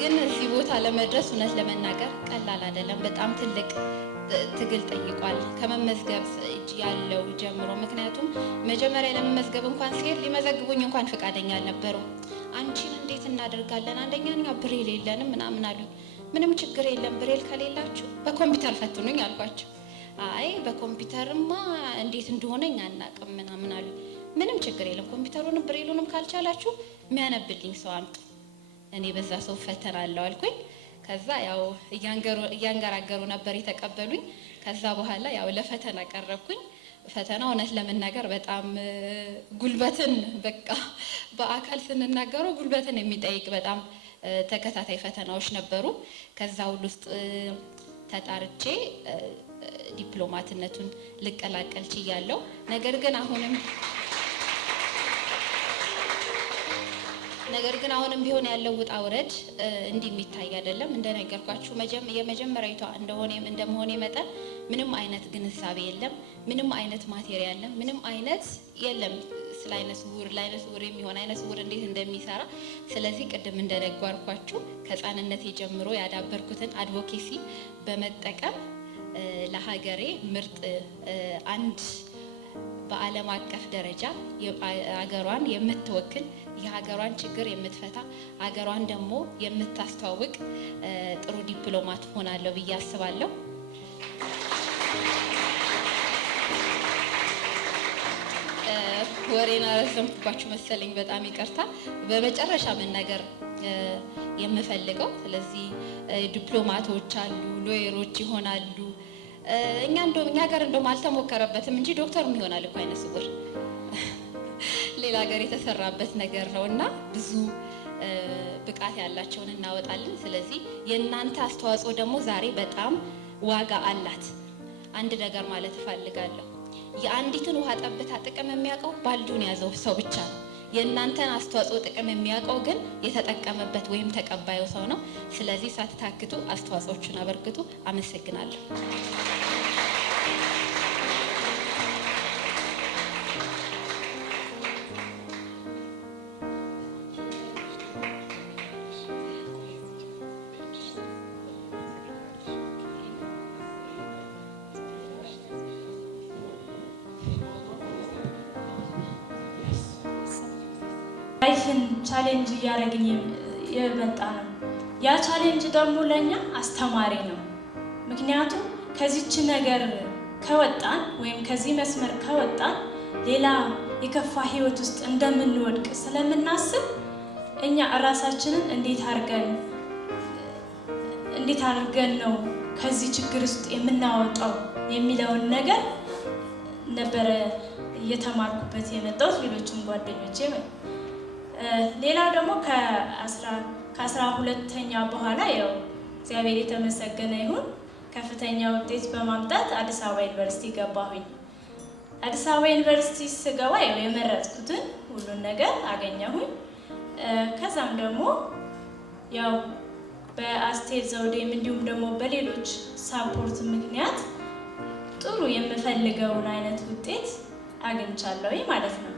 ግን እዚህ ቦታ ለመድረስ እውነት ለመናገር ቀላል አይደለም። በጣም ትልቅ ትግል ጠይቋል። ከመመዝገብ እጅ ያለው ጀምሮ ምክንያቱም መጀመሪያ ለመመዝገብ እንኳን ሲሄድ ሊመዘግቡኝ እንኳን ፈቃደኛ አልነበሩም። አንቺን እንዴት እናደርጋለን? አንደኛ ብሬል የለንም ምናምን አሉኝ። ምንም ችግር የለም፣ ብሬል ከሌላችሁ በኮምፒውተር ፈትኑኝ አልኳቸው። አይ በኮምፒውተርማ እንዴት እንደሆነኝ አናውቅም ምናምን አሉኝ። ምንም ችግር የለም፣ ኮምፒውተሩንም ብሬሉንም ካልቻላችሁ የሚያነብልኝ ሰው አምጡ፣ እኔ በዛ ሰው ፈተናለሁ አልኩኝ። ከዛ ያው እያንገራገሩ ነበር የተቀበሉኝ። ከዛ በኋላ ያው ለፈተና ቀረብኩኝ። ፈተና እውነት ለመናገር በጣም ጉልበትን በቃ በአካል ስንናገረው ጉልበትን የሚጠይቅ በጣም ተከታታይ ፈተናዎች ነበሩ። ከዛ ሁሉ ውስጥ ተጣርቼ ዲፕሎማትነቱን ልቀላቀል ችያለሁ። ነገር ግን አሁንም ቢሆን ያለው ውጣ ውረድ እንዲህ የሚታይ አይደለም። እንደነገርኳችሁ የመጀመሪያዊቷ እንደመሆኔ መጠን ምንም አይነት ግንዛቤ የለም፣ ምንም አይነት ማቴሪያል የለም፣ ምንም አይነት የለም ስለ አይነ ስውር የሚሆን አይነ ስውር እንዴት እንደሚሰራ። ስለዚህ ቅድም እንደነገርኳችሁ ከህፃንነቴ ጀምሮ ያዳበርኩትን አድቮኬሲ በመጠቀም ለሀገሬ ምርጥ አንድ በዓለም አቀፍ ደረጃ ሀገሯን የምትወክል የሀገሯን ችግር የምትፈታ ሀገሯን ደግሞ የምታስተዋውቅ ጥሩ ዲፕሎማት ሆናለሁ ብዬ አስባለሁ። ወሬና ረዘምኩባችሁ መሰለኝ፣ በጣም ይቅርታ። በመጨረሻ መናገር የምፈልገው ስለዚህ ዲፕሎማቶች አሉ፣ ሎየሮች ይሆናሉ። እኛ ሀገር እንደውም አልተሞከረበትም እንጂ ዶክተርም ይሆናል እኮ አይነ ስውር ሌላ ሀገር የተሰራበት ነገር ነው እና ብዙ ብቃት ያላቸውን እናወጣለን። ስለዚህ የእናንተ አስተዋጽኦ ደግሞ ዛሬ በጣም ዋጋ አላት። አንድ ነገር ማለት እፈልጋለሁ። የአንዲትን ውሃ ጠብታ ጥቅም የሚያውቀው ባልዱን ያዘው ሰው ብቻ ነው። የእናንተን አስተዋጽኦ ጥቅም የሚያውቀው ግን የተጠቀመበት ወይም ተቀባዩ ሰው ነው። ስለዚህ ሳትታክቱ አስተዋጽኦችን አበርክቱ። አመሰግናለሁ። ላይፍን ቻሌንጅ እያደረግን የመጣ ነው። ያ ቻሌንጅ ደግሞ ለእኛ አስተማሪ ነው። ምክንያቱም ከዚች ነገር ከወጣን ወይም ከዚህ መስመር ከወጣን ሌላ የከፋ ህይወት ውስጥ እንደምንወድቅ ስለምናስብ እኛ እራሳችንን እንዴት አድርገን ነው ከዚህ ችግር ውስጥ የምናወጣው የሚለውን ነገር ነበረ እየተማርኩበት የመጣሁት ሌሎችም ጓደኞቼ። ሌላው ደግሞ ከ12ኛ በኋላ ያው እግዚአብሔር የተመሰገነ ይሁን ከፍተኛ ውጤት በማምጣት አዲስ አበባ ዩኒቨርሲቲ ገባሁኝ። አዲስ አበባ ዩኒቨርሲቲ ስገባ ያው የመረጥኩትን ሁሉን ነገር አገኘሁኝ። ከዛም ደግሞ ያው በአስቴር ዘውዴም እንዲሁም ደግሞ በሌሎች ሳፖርት ምክንያት ጥሩ የምፈልገውን አይነት ውጤት አግኝቻለሁኝ ማለት ነው።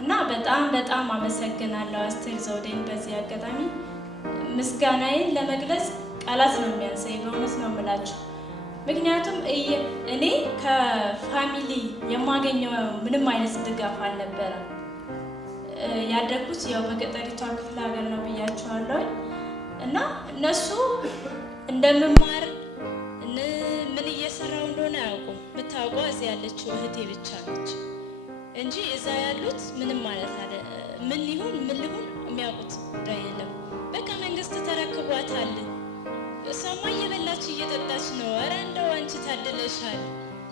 እና በጣም አመሰግናለሁ አስቴር ዘውዴን። በዚህ አጋጣሚ ምስጋናዬን ለመግለጽ ቃላት ነው የሚያንሰኝ፣ በእውነት ነው የምላችሁ። ምክንያቱም እኔ ከፋሚሊ የማገኘው ምንም አይነት ድጋፍ አልነበረም። ያደግኩት ያው በገጠሪቷ ክፍለ ሀገር ነው ብያቸዋለሁ። እና እነሱ እንደምማር ምን እየሰራው እንደሆነ አያውቁም። የምታውቀው እዚህ ያለችው እህቴ ብቻ ነች እንጂ እዛ ያሉት ምንም ማለት አለ ምን ሊሆን የሚያውቁት ጉዳይ የለም። በቃ መንግስት ተረክቧታል፣ እሷማ እየበላች እየጠጣች ነው፣ ኧረ እንደው አንቺ ታደለሻል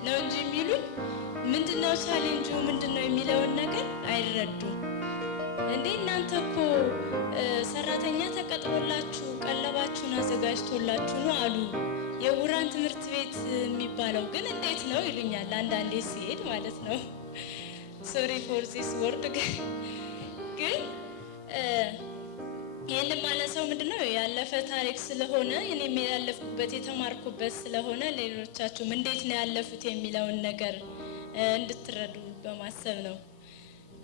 ነው እንጂ የሚሉኝ ምንድነው ቻሌንጁ ምንድነው የሚለውን ነገር አይረዱም። እንዴ እናንተ እኮ ሰራተኛ ተቀጥሮላችሁ ቀለባችሁን አዘጋጅቶላችሁ ነው አሉ። የውራን ትምህርት ቤት የሚባለው ግን እንዴት ነው ይሉኛል አንዳንዴ ሲሄድ ማለት ነው። ሶሪ ፎር ዚስ ወርድ ግን ይህን ማለት ሰው ምንድነው ያለፈ ታሪክ ስለሆነ እኔም ያለፍኩበት የተማርኩበት ስለሆነ ሌሎቻችሁም እንዴት ነው ያለፉት የሚለውን ነገር እንድትረዱ በማሰብ ነው።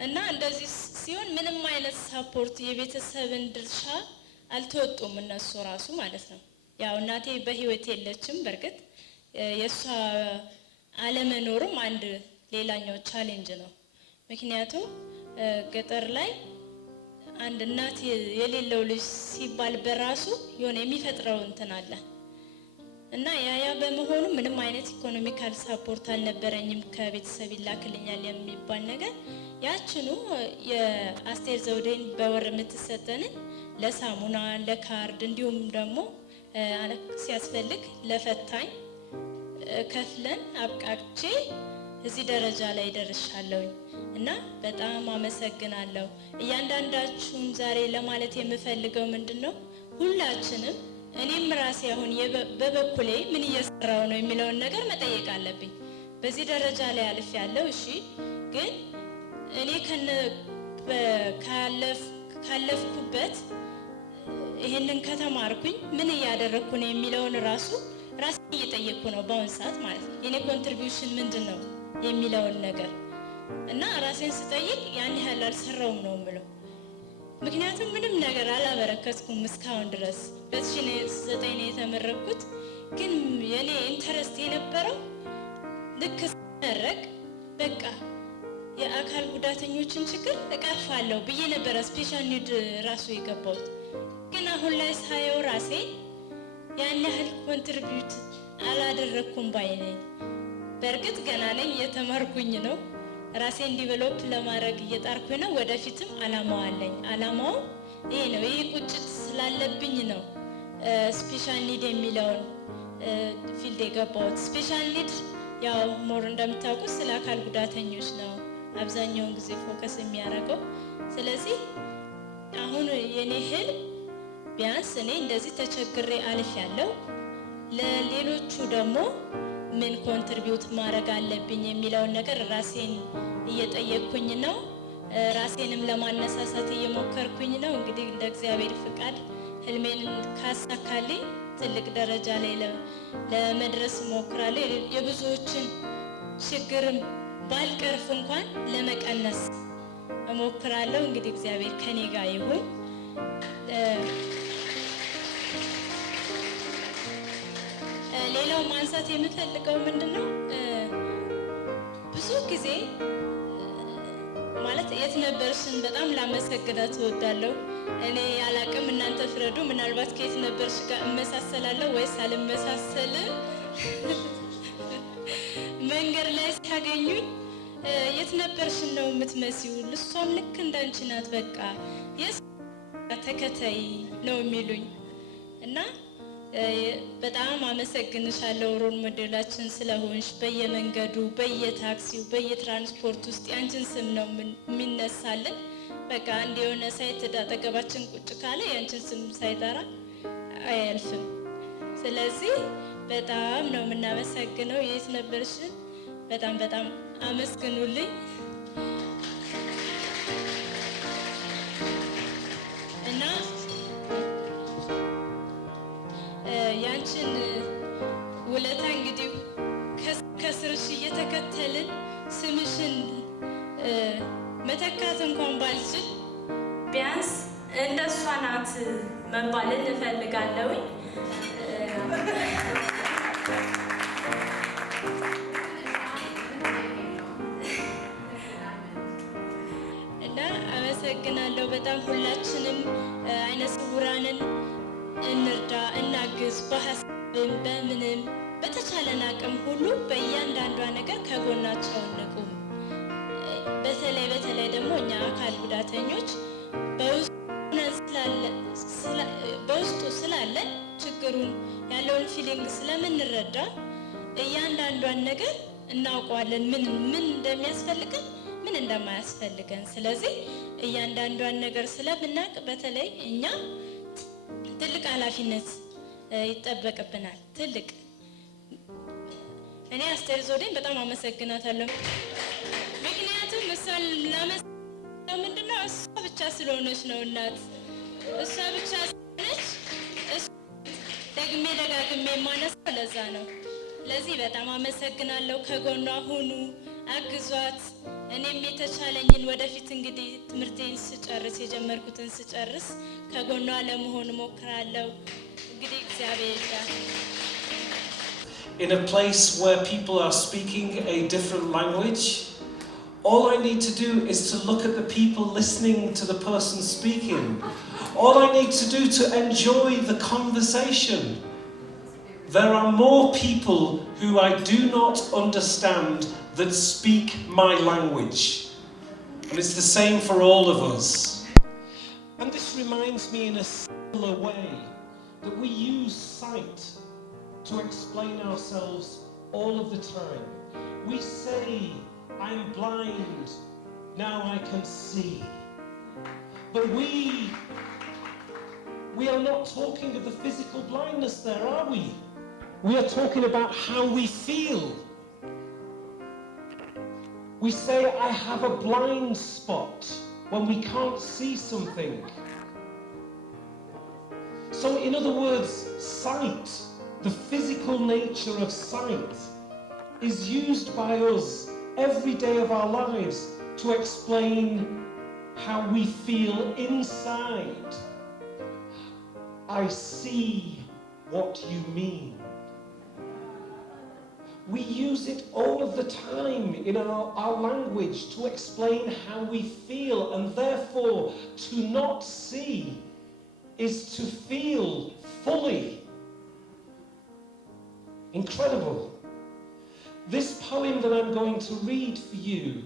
እና እንደዚህ ሲሆን ምንም አይነት ሳፖርት የቤተሰብን ድርሻ አልተወጡም እነሱ ራሱ ማለት ነው። ያው እናቴ በህይወት የለችም። በርግጥ የእሷ አለመኖርም አንድ ሌላኛው ቻሌንጅ ነው። ምክንያቱም ገጠር ላይ አንድ እናት የሌለው ልጅ ሲባል በራሱ የሆነ የሚፈጥረው እንትን አለ እና ያ በመሆኑ ምንም አይነት ኢኮኖሚካል ሳፖርት አልነበረኝም። ከቤተሰብ ይላክልኛል የሚባል ነገር ያችኑ የአስቴር ዘውዴን በወር የምትሰጠንን ለሳሙና ለካርድ እንዲሁም ደግሞ ሲያስፈልግ ለፈታኝ ከፍለን አብቃቅቼ እዚህ ደረጃ ላይ ደርሻለሁኝ እና በጣም አመሰግናለሁ። እያንዳንዳችሁን ዛሬ ለማለት የምፈልገው ምንድነው ሁላችንም እኔም ራሴ አሁን በበኩሌ ምን እየሰራው ነው የሚለውን ነገር መጠየቅ አለብኝ። በዚህ ደረጃ ላይ አልፌያለሁ። እሺ ግን እኔ ካለፍኩበት ይሄንን ከተማርኩኝ ምን እያደረኩ ነው የሚለውን ራሴን እየጠየቅኩ ነው በአሁን ሰዓት ማለት ነው። የኔ ኮንትሪቢዩሽን ምንድነው የሚለውን ነገር እና ራሴን ስጠይቅ ያን ያህል አልሰራውም ነው የምለው። ምክንያቱም ምንም ነገር አላበረከትኩም እስካሁን ድረስ። በ2009 ነው የተመረቅኩት። ግን የኔ ኢንተረስት የነበረው ልክ ስመረቅ በቃ የአካል ጉዳተኞችን ችግር እቀርፋለሁ ብዬ ነበረ ስፔሻል ኒድ ራሱ የገባሁት። ግን አሁን ላይ ሳየው ራሴ ያን ያህል ኮንትሪቢዩት አላደረኩም ባይ ነኝ። በእርግጥ ገና ነኝ፣ እየተማርኩኝ ነው። ራሴን ዲቨሎፕ ለማድረግ እየጣርኩኝ ነው። ወደፊትም አላማው አለኝ። አላማው ይሄ ነው። ይሄ ቁጭት ስላለብኝ ነው ስፔሻል ኒድ የሚለውን ፊልድ የገባሁት። ስፔሻል ኒድ ያው ሞር እንደምታውቁት ስለ አካል ጉዳተኞች ነው አብዛኛውን ጊዜ ፎከስ የሚያደርገው። ስለዚህ አሁን የኔ ህልም ቢያንስ እኔ እንደዚህ ተቸግሬ አልፌያለሁ፣ ለሌሎቹ ደግሞ ምን ኮንትሪቢዩት ማድረግ አለብኝ የሚለውን ነገር ራሴን እየጠየቅኩኝ ነው። ራሴንም ለማነሳሳት እየሞከርኩኝ ነው። እንግዲህ እንደ እግዚአብሔር ፍቃድ ህልሜን ካሳካልኝ ትልቅ ደረጃ ላይ ለመድረስ እሞክራለሁ። የብዙዎችን ችግር ባልቀርፍ እንኳን ለመቀነስ እሞክራለሁ። እንግዲህ እግዚአብሔር ከኔ ጋር ይሁን። ሌላው ማንሳት የምፈልገው ምንድነው ብዙ ጊዜ ማለት የት ነበርሽን በጣም ላመሰግናት እወዳለሁ። እኔ ያላቅም እናንተ ፍረዱ። ምናልባት ከየት ነበርሽ ጋር እመሳሰላለሁ ወይስ አልመሳሰልም? መንገድ ላይ ሲያገኙኝ የት ነበርሽን ነው የምትመሲው፣ እሷም ልክ እንዳንቺ ናት፣ በቃ ተከታይ ነው የሚሉኝ እና በጣም አመሰግንሻለሁ ሮል ሞዴላችን ስለሆንሽ። በየመንገዱ በየታክሲው በየትራንስፖርት ውስጥ ያንቺን ስም ነው የሚነሳልን። በቃ አንድ የሆነ ሳይት አጠገባችን ቁጭ ካለ ያንቺን ስም ሳይጠራ አያልፍም። ስለዚህ በጣም ነው የምናመሰግነው። የት ነበርሽን በጣም አመስግኑልኝ። እና ያንቺን ውለታ እንግዲህ ከስርሽ እየተከተልን ስምሽን መተካት እንኳን ባልችል ቢያንስ እንደሷ ናት መባልን እፈልጋለሁኝ። እና አመሰግናለሁ በጣም። ሁላችንም አይነ ስውራንን እንርዳ፣ እናግዝ፣ በሀሳብም በምንም በተቻለን አቅም ሁሉ በእያንዳንዷ ነገር ከጎናቸው እንቁም። በተለይ ደግሞ እኛ አካል ጉዳተኞች በውስጡ ስላለን ችግሩን ያለውን ፊሊንግ ስለምንረዳ እያንዳንዷን ነገር እናውቀዋለን፣ ምን እንደሚያስፈልገን ምን እንደማያስፈልገን። ስለዚህ እያንዳንዷን ነገር ስለምናውቅ በተለይ እኛ ትልቅ ኃላፊነት ይጠበቅብናል። ትልቅ እኔ አስቴር ዘውዴን በጣም አመሰግናታለሁ። ምክንያቱም እሷን ላመሰግነው ምንድነው እሷ ብቻ ስለሆነች ነው። እናት እሷ ብቻ ስለሆነች ደግሜ ደጋግሜ የማነሳው ለዛ ነው። ለዚህ በጣም አመሰግናለሁ። ከጎኗ ሁኑ፣ አግዟት። እኔም የተቻለኝን ወደፊት እንግዲህ ትምህርቴን ስጨርስ የጀመርኩትን ስጨርስ ከጎኗ ለመሆን እሞክራለሁ። እንግዲህ እግዚአብሔር ይርዳል። In a place where people are speaking a different language, all I need to do is to look at the people listening to the person speaking. All I need to do to enjoy the conversation. There are more people who I do not understand that speak my language. And it's the same for all of us. And this reminds me in a similar way that we use sight to explain ourselves all of the time. We say, I'm blind, now I can see. But we are not talking of the physical blindness there, are we? We are talking about how we feel. We say, I have a blind spot when we can't see something. So in other words, sight, the physical nature of sight, is used by us every day of our lives to explain how we feel inside. I see what you mean. We use it all of the time in our language to explain how we feel, and therefore to not see is to feel fully. Incredible. This poem that I'm going to read for you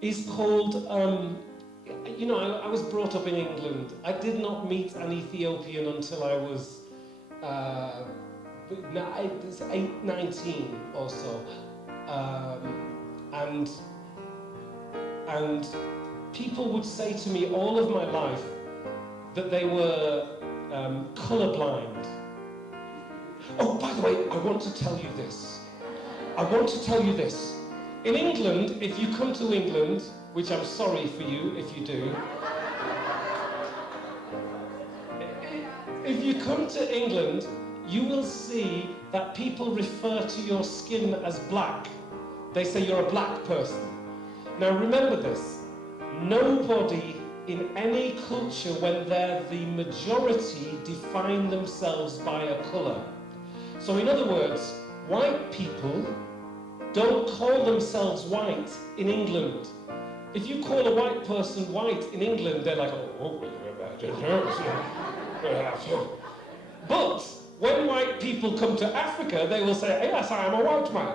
is called, I was brought up in England. I did not meet an Ethiopian until I was 19 or so. And people would say to me all of my life that they were colorblind. Oh, by the way, I want to tell you this. In England, if you come to England, which I'm sorry for you if you do, if you come to England, you will see that people refer to your skin as black. They say you're a black person. Now remember this, nobody in any culture, when they're the majority, define themselves by a colour. So in other words, white people don't call themselves white in England. If you call a white person white in England, they're like, but when white people come to Africa, they will say, yes, I am a white man,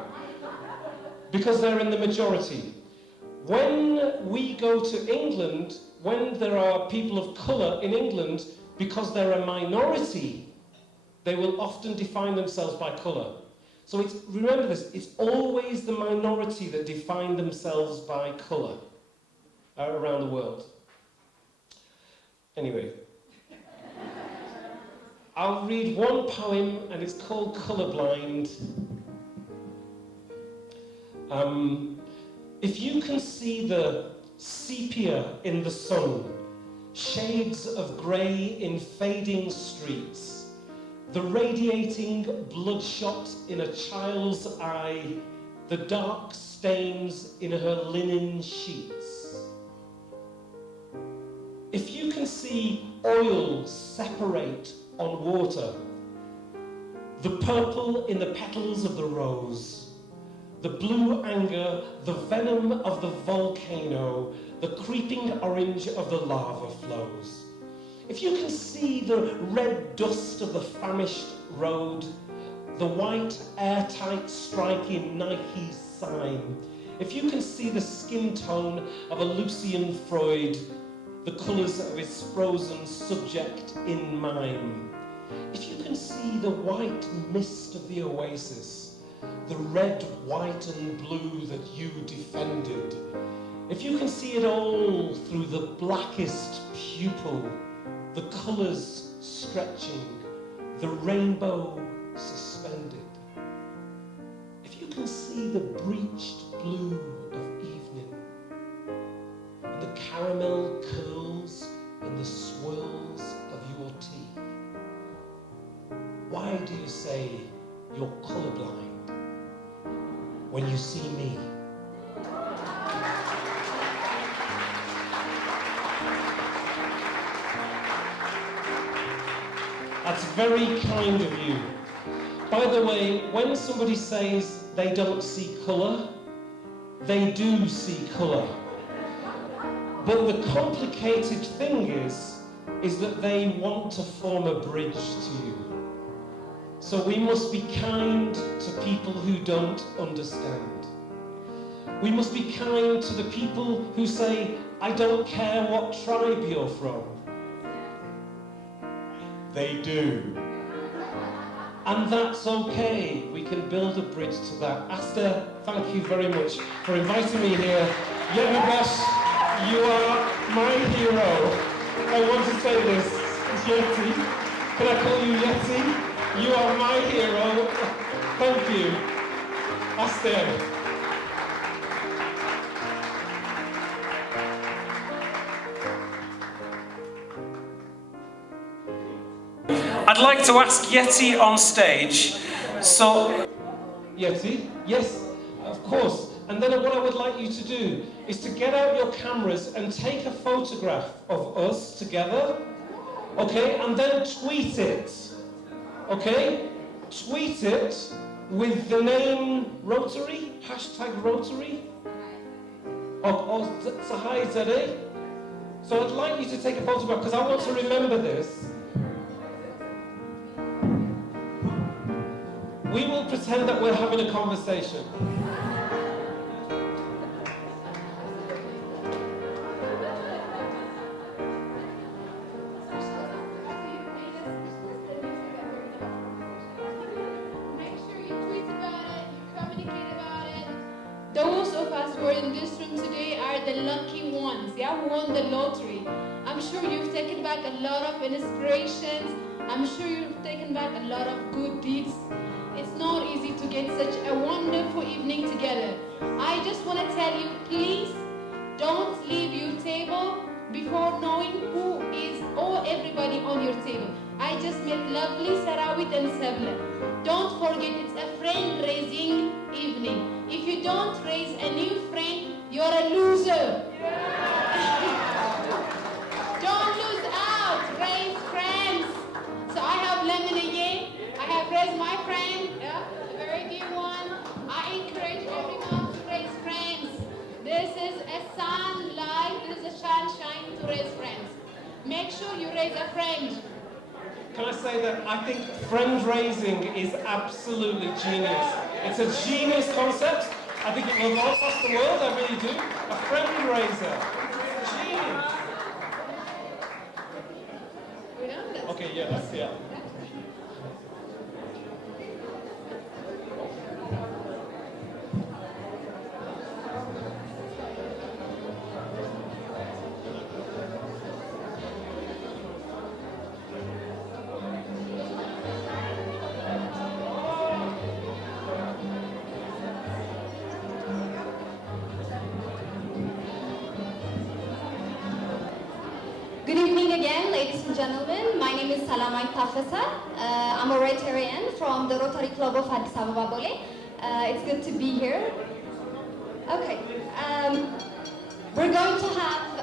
because they're in the majority. When we go to England, when there are people of colour in England, because they're a minority, they will often define themselves by colour. So remember this, it's always the minority that define themselves by colour around the world. Anyway, I'll read one poem and it's called Colourblind. If you can see the sepia in the sun, shades of grey in fading streets, the radiating bloodshot in a child's eye, the dark stains in her linen sheets. if you can see oil separate on water, the purple in the petals of the rose, the blue anger, the venom of the volcano, the creeping orange of the lava flows. If you can see the red dust of the famished road, the white airtight strike in Nike's sign, if you can see the skin tone of a Lucian Freud, the colours of his frozen subject in mime, if you can see the white mist of the oasis, the red, white and blue that you defended, if you can see it all through the blackest pupil, the colours stretching, the rainbow suspended, if you can see the breached blue of evening, and the caramel curls and the swirls of your teeth, why do you say you're colourblind when you see me? That's very kind of you. By the way, when somebody says they don't see colour, they do see colour. But the complicated thing is that they want to form a bridge to you. So we must be kind to people who don't understand. We must be kind to the people who say, I don't care what tribe you're from. They do. And that's okay. We can build a bridge to that. Aster, thank you very much for inviting me here. Yevabesh, you are my hero. I want to say this. Yeti. Can I call you Yeti? You are my hero. Thank you. Aster. I'd like to ask Yeti on stage. So, Yeti, yes, of course. And then what I would like you to do is to get out your cameras and take a photograph of us together, okay? And then tweet it, okay? Tweet it with the name Rotary, hashtag Rotary, or Tsehaye Zewde. So I'd like you to take a photograph because I want to remember this. We will pretend that we're having a conversation. Make sure you tweet about it, you communicate about it. Those of us who are in this room today are the lucky ones. They have won the lottery. I'm sure you've taken back a lot of inspirations. I'm sure you've taken back a lot of good deeds. It's not easy to get such a wonderful evening together. I just want to tell you, please don't leave your table before knowing who is everybody on your table. I just met lovely Sarawit and Zewde. Don't forget, it's a friend-raising evening. If you don't raise a new friend, you're a loser. Don't lose out, raise friends. So I have Lemonade. I have raised my friend, a very dear one. I encourage everyone to raise friends. This is a sunlight, this is a sunshine to raise friends. Make sure you raise a friend. Can I say that I think friend raising is absolutely genius. It's a genius concept. I think it will go across the world, I really do. A friend raiser. Genius. Okay, yeah, that's it. Good evening again, ladies and gentlemen. My name is Salamay Tafesa. I'm a Rotarian from the Rotary Club of Addis Abeba Bole. It's good to be here. Okay, we're going to have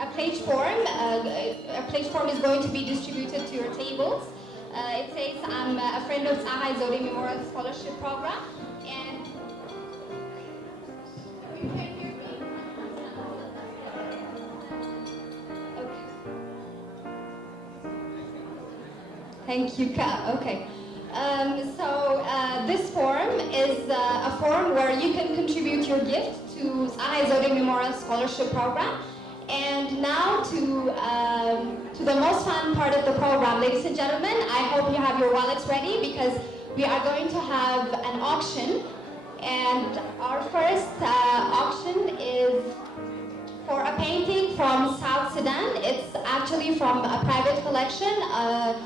a pledge form. A pledge form is going to be distributed to your tables. It says, I'm a friend of Tsehay Zewde Memorial Scholarship Program, and you can hear me? Okay. Thank you, Ka. Okay. This form is a form where you can contribute your gift to Tsehay Zewde Memorial Scholarship Program. And now to the most fun part of the program. Ladies and gentlemen, I hope you have your wallets ready because we are going to have an auction. And our first auction is for a painting from South Sudan. It's actually from a private collection of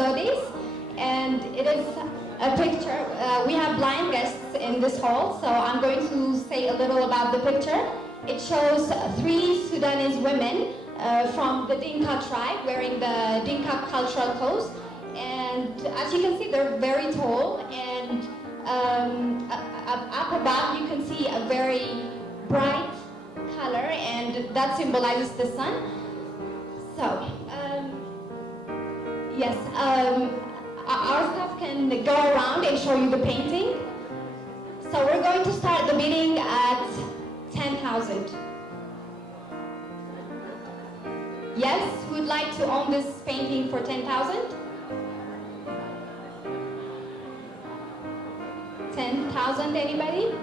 Zewde's. And it is a picture. We have blind guests in this hall, so I'm going to say a little about the picture. It shows 3 Sudanese women from the Dinka tribe wearing the Dinka cultural clothes. And as you can see, they're very tall. And up above, you can see a very bright color, and that symbolizes the sun. So, yes, our staff can go around and show you the painting. So we're going to start the bidding at 10,000. Yes, who would like to own this painting for 10,000? 10,000, anybody?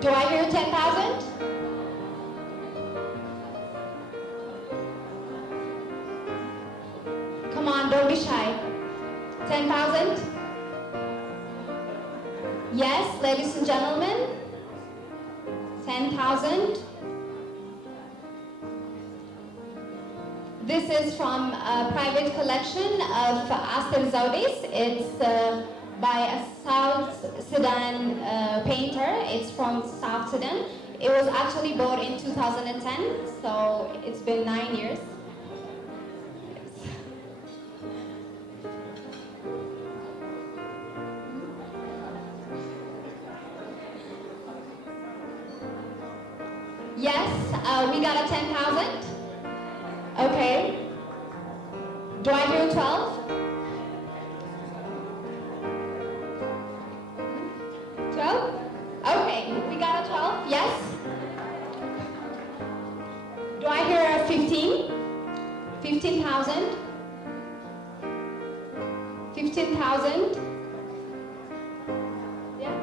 Do I hear 10,000? Come on, don't be shy. 10,000? Yes, ladies and gentlemen, 10,000. This is from a private collection of Zewde's. It's by a South Sudan painter. It's from South Sudan. It was actually bought in 2010, so it's been 9 years. Yes, we got a 10,000. Okay. Do I hear 12? 12? Okay, we got a 12. Yes. Do I hear a 15? 15,000. 15,000. Yeah.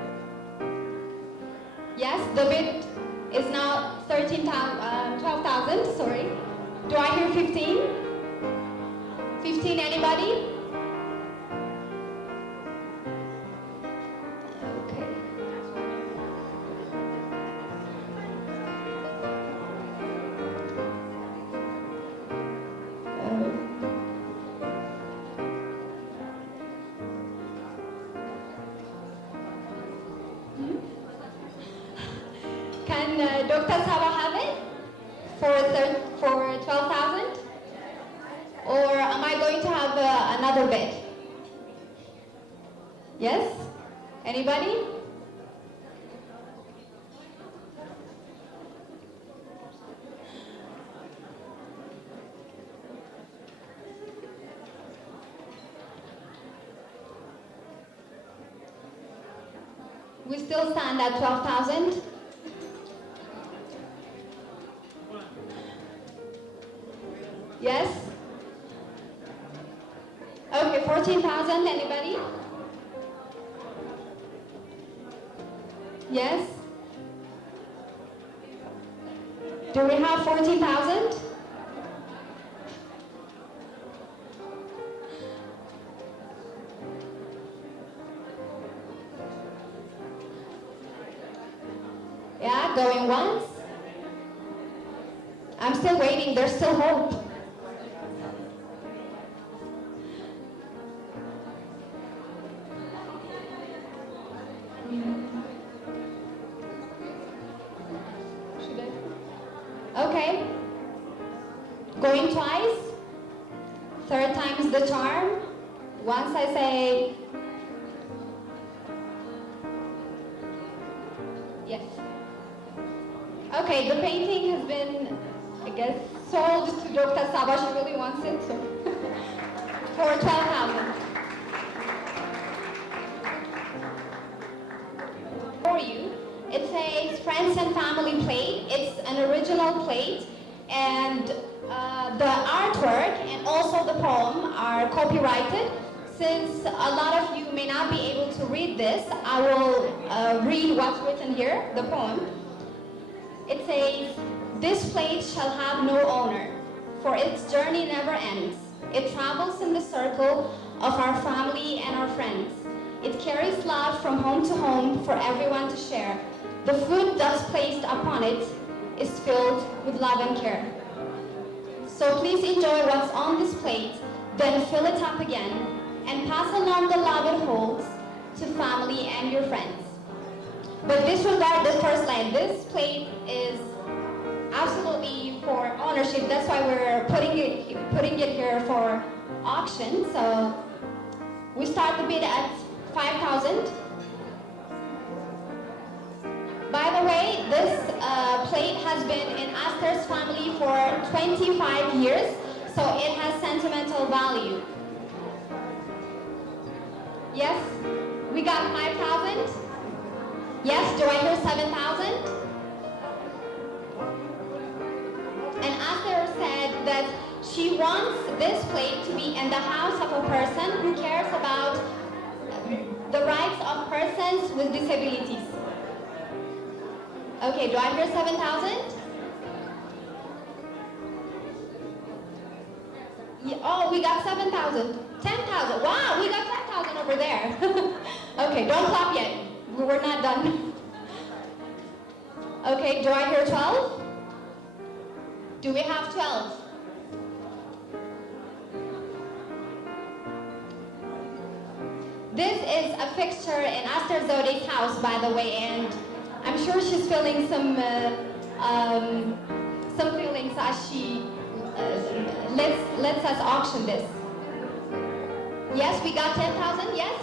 Yes, the bid is now 12,000, sorry. Do I hear 15? 15, anybody? Okay. Can Dr. Saba have it for 12,000? Or am I going to have another bid? Yes? Anybody? We still stand at 12,000. Yes? Okay, 14,000, anybody? Yes? Do we have 14,000? Yeah, going once. I'm still waiting, there's still hope. Okay. Going twice. Third time's the charm. Once I say yes. Okay, the painting has been, I guess, sold to Dr. Saba. She really wants it, so for 12,000. For you, it says Friends and Family Plate. It's an original plate, and the artwork and also the poem are copyrighted. Since a lot of you may not be able to read this, I will read what's written here, the poem. It says, "This plate shall have no owner, for its journey never ends. It travels in the circle of our family and our friends. It carries love from home to home for everyone to share. The food thus placed upon it is filled with love and care. So please enjoy what's on this plate, then fill it up again, and pass along the love it holds to family and your friends." But disregard the first line. This plate is absolutely for ownership. That's why we're putting it here for auction. So we start the bid at 5,000. By the way, this plate has been in Aster's family for 25 years, so it has sentimental value. Yes, we got 5,000. Yes, do I hear 7,000? And Aster said that she wants this plate to be in the house of a person who cares about the rights of persons with disabilities. Okay, do I hear 7,000? Yeah, oh, we got 7,000. 10,000. Wow, we got 10,000 over there. Okay, don't clap yet. We're not done. Okay, do I hear 12? Do we have 12? This is a fixture in Aster Zewde's house, by the way, and I'm sure she's feeling some feelings as she lets us auction this. Yes, we got 10,000. Yes,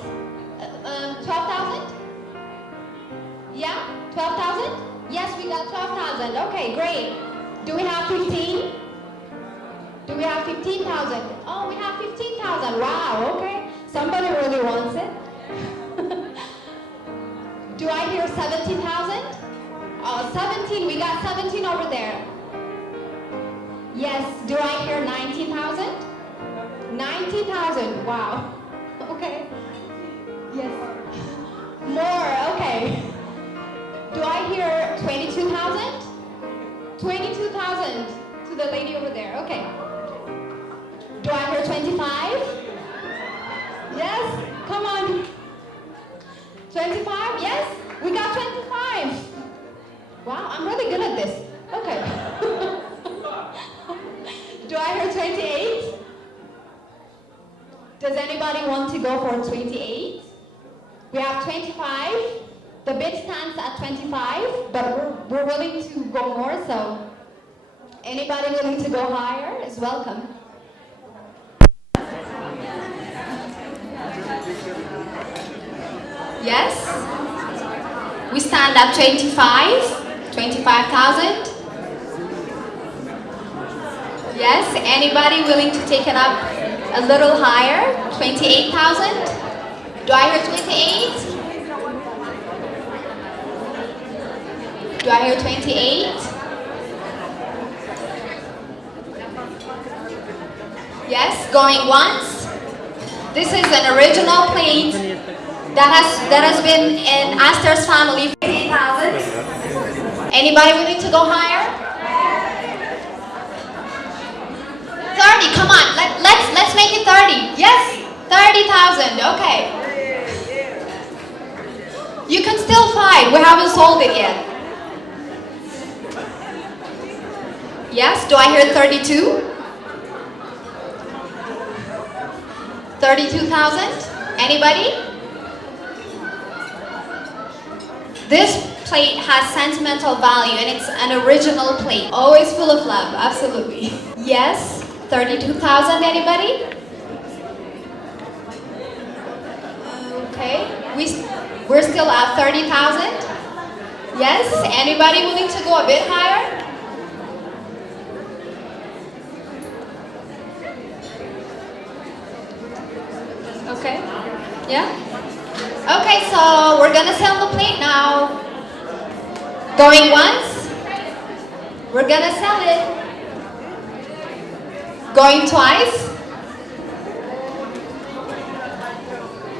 12,000. Yeah, 12,000. Yes, we got 12,000. Okay, great. Do we have 15? Do we have 15,000? Oh, we have 15,000. Wow. Okay, somebody really wants it. Do I hear 17,000? Oh, 17. We got 17 over there. Yes. Do I hear 19,000? 90,000. Wow. Okay. Yes. More. Okay. Do I hear 22,000? 22,000 to the lady over there. Okay. Do I hear 25? Yes. Come on. 25? Yes. We got 25. Wow, I'm really good at this. Okay. Do I hear 28? Does anybody want to go for 28? We have 25. The bid stands at 25, but we're willing to go more, so anybody willing to go higher is welcome. Yes? We stand at 25,000. Yes, anybody willing to take it up a little higher? 28,000? Do I hear 28? Do I hear 28? Yes, going once. This is an original plate that has been in Aster's family for 8,000. Anybody willing to go higher? 30, come on, let's make it 30. Yes, 30,000, okay. You can still fight, we haven't sold it yet. Yes, do I hear 32? 32,000? Anybody? This plate has sentimental value and it's an original plate. Always full of love, absolutely. Yes, 32,000, anybody? Okay, we're still at 30,000. Yes, anybody willing to go a bit higher? Okay, yeah? Okay, so we're gonna sell the plate now. Going once, we're gonna sell it. Going twice.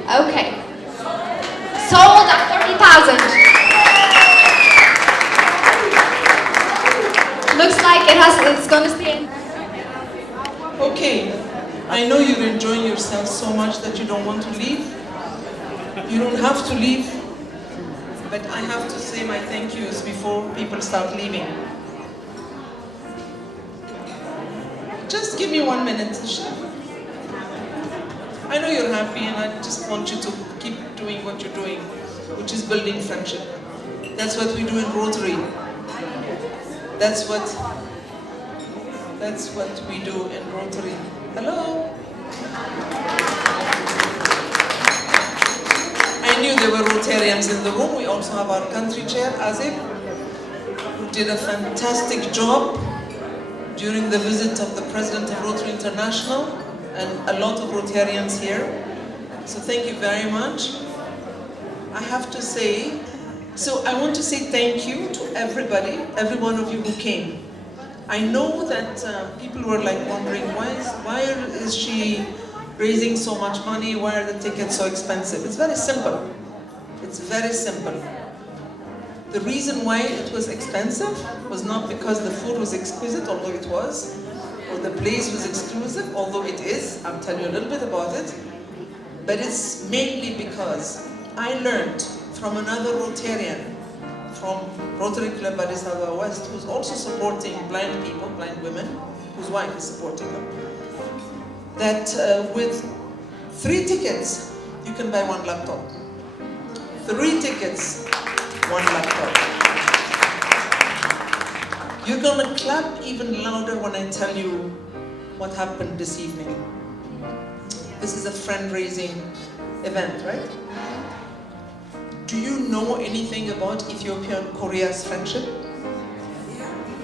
Okay. Sold at 30,000. Looks like it's gonna stay. Okay, I know you're enjoying yourself so much that you don't want to leave. You don't have to leave, but I have to say my thank yous before people start leaving. Just give me 1 minute. I know you're happy and I just want you to keep doing what you're doing, which is building friendship. That's what we do in Rotary. That's what we do in Rotary. Hello? I knew there were Rotarians in the room. We also have our country chair, Azib, who did a fantastic job during the visit of the President of Rotary International, and a lot of Rotarians here. So thank you very much. I have to say, so I want to say thank you to everybody, every one of you who came. I know that people were like wondering, why is she raising so much money? Why are the tickets so expensive? It's very simple. It's very simple. The reason why it was expensive was not because the food was exquisite, although it was, or the place was exclusive, although it is. I'll tell you a little bit about it. But it's mainly because I learned from another Rotarian from Rotary Club Addis Abeba West, who's also supporting blind people, blind women, whose wife is supporting them, that with 3 tickets, you can buy 1 laptop. 3 tickets, 1 laptop. You're gonna clap even louder when I tell you what happened this evening. This is a friend-raising event, right? Do you know anything about Ethiopia and Korea's friendship?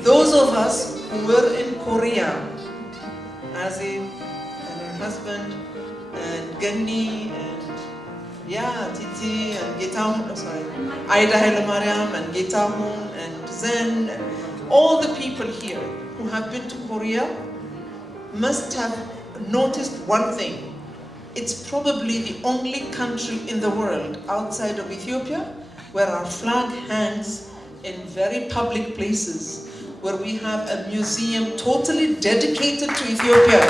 Those of us who were in Korea, Azib and her husband, and Gani, and Titi, and Getahun, Aida Hailemariam, and Getahun, and Zen, and all the people here who have been to Korea must have noticed one thing. It's probably the only country in the world outside of Ethiopia where our flag hangs in very public places, where we have a museum totally dedicated to Ethiopia.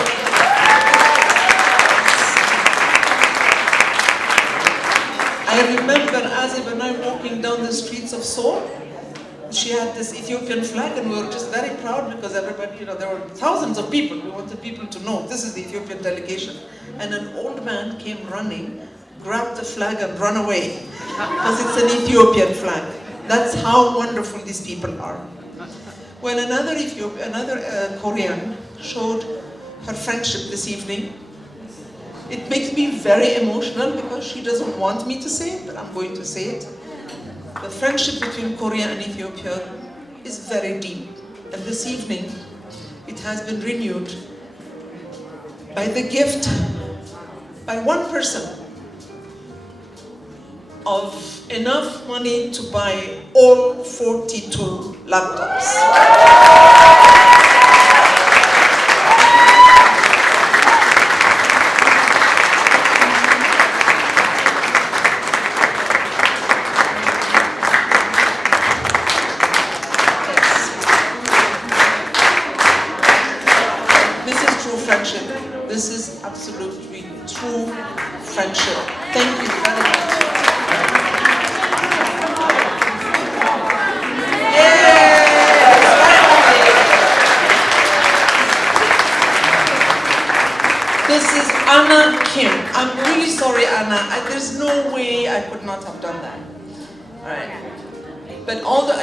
I remember Azib and I walking down the streets of Seoul. She had this Ethiopian flag and we were just very proud because everybody, there were thousands of people. We wanted people to know this is the Ethiopian delegation. And an old man came running, grabbed the flag and ran away because it's an Ethiopian flag. That's how wonderful these people are. When another Korean showed her friendship this evening, it makes me very emotional because she doesn't want me to say it, but I'm going to say it. The friendship between Korea and Ethiopia is very deep. And this evening, it has been renewed by the gift by one person of enough money to buy all 42 laptops. This is absolutely true friendship. Thank you very much. This is Anna Kim. I'm really sorry, Anna. There's no way I could not have done that. All right. But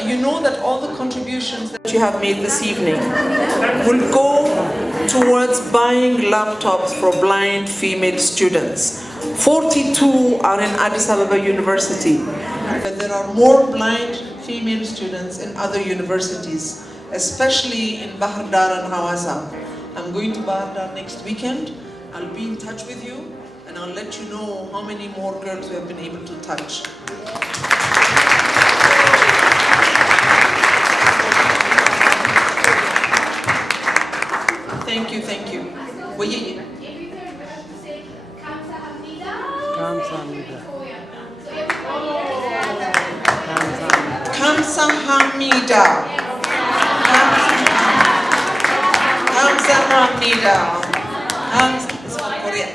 you know that all the contributions that you have made this evening will go towards buying laptops for blind female students. 42 are in Addis Abeba University. But there are more blind female students in other universities, especially in Bahar Dar and Hawassa. I'm going to Bahar Dar next weekend. I'll be in touch with you and I'll let you know how many more girls we have been able to touch. Thank you, thank you. Kamsahamnida. Kamsahamnida. It's from Korea.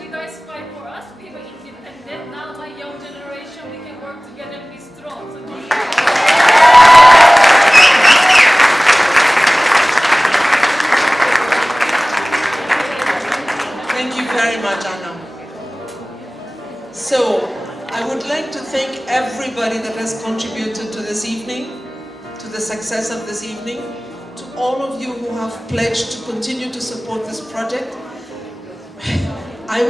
You guys fight for us, we were independent. Now my young generation, we can work together and be strong. So thank you very much, Anna. So, I would like to thank everybody that has contributed to this evening, to the success of this evening, to all of you who have pledged to continue to support this project. I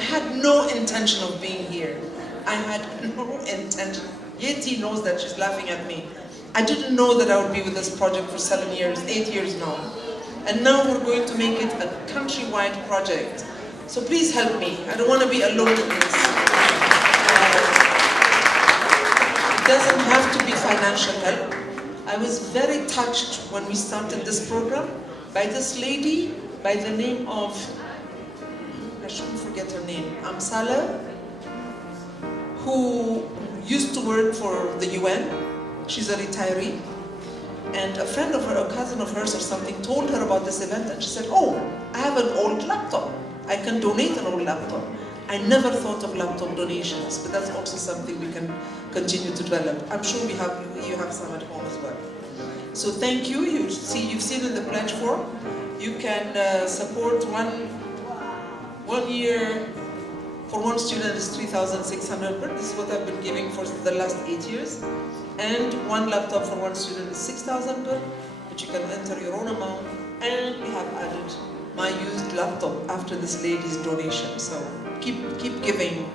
had no intention of being here. I had no intention. Yeti knows that, she's laughing at me. I didn't know that I would be with this project for 7 years, 8 years now. And now we're going to make it a countrywide project. So please help me. I don't want to be alone in this. It doesn't have to be financial help. I was very touched when we started this program by this lady by the name of, I shouldn't forget her name, Amsala, who used to work for the UN. She's a retiree. And a friend of her, a cousin of hers or something, told her about this event and she said, oh, I have an old laptop. I can donate an old laptop. I never thought of laptop donations, but that's also something we can continue to develop. I'm sure you have some at home as well. So thank you. You've seen in the pledge form, you can support one year for one student is 3,600, but this is what I've been giving for the last 8 years. And one laptop for one student is 6,000 per, but you can enter your own amount. And we have added my used laptop after this lady's donation. So keep giving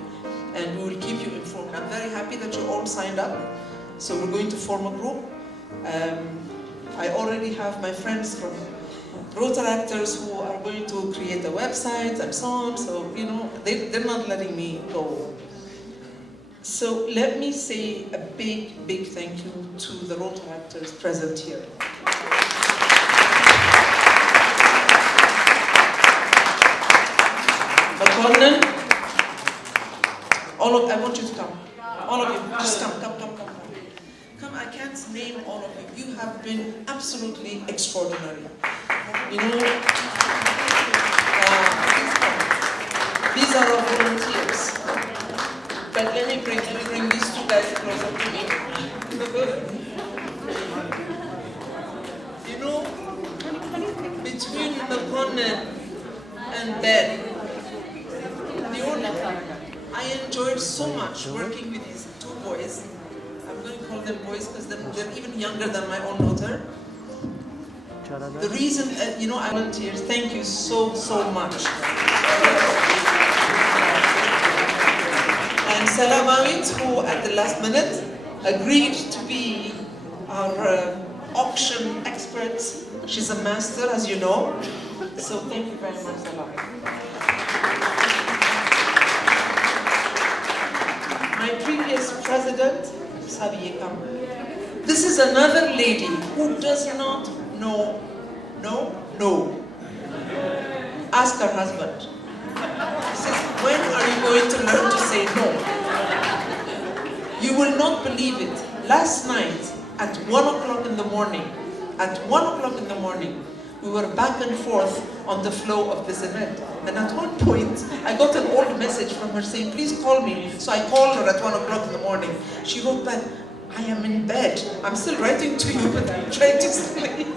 and we will keep you informed. I'm very happy that you all signed up. So we're going to form a group. I already have my friends from Rotary actors who are going to create a website and so on. So, you know, they're not letting me go. So let me say a big, big thank you to the Rotary actors present here. Makonnen, I want you to come. All of you, just come. Come, I can't name all of you. You have been absolutely extraordinary. You know, these are our volunteers. But let me bring these two guys closer to me. You know, between Makonnen and Ben, I enjoyed so much working with these two boys. I'm going to call them boys because they're even younger than my own daughter. The reason, you know, I volunteers, thank you so much. And Salamawit, who at the last minute agreed to be our auction expert. She's a master, as you know. So thank you very much, Salam. My previous president, Tsehaye. This is another lady who does not know, no. Ask her husband. He says, when are you going to learn to say no? You will not believe it. Last night, at 1 o'clock in the morning, we were back and forth on the flow of this event. And at one point, I got an old message from her saying, please call me. So I called her at 1 o'clock in the morning. She wrote back, I am in bed. I'm still writing to you, but I'm trying to sleep.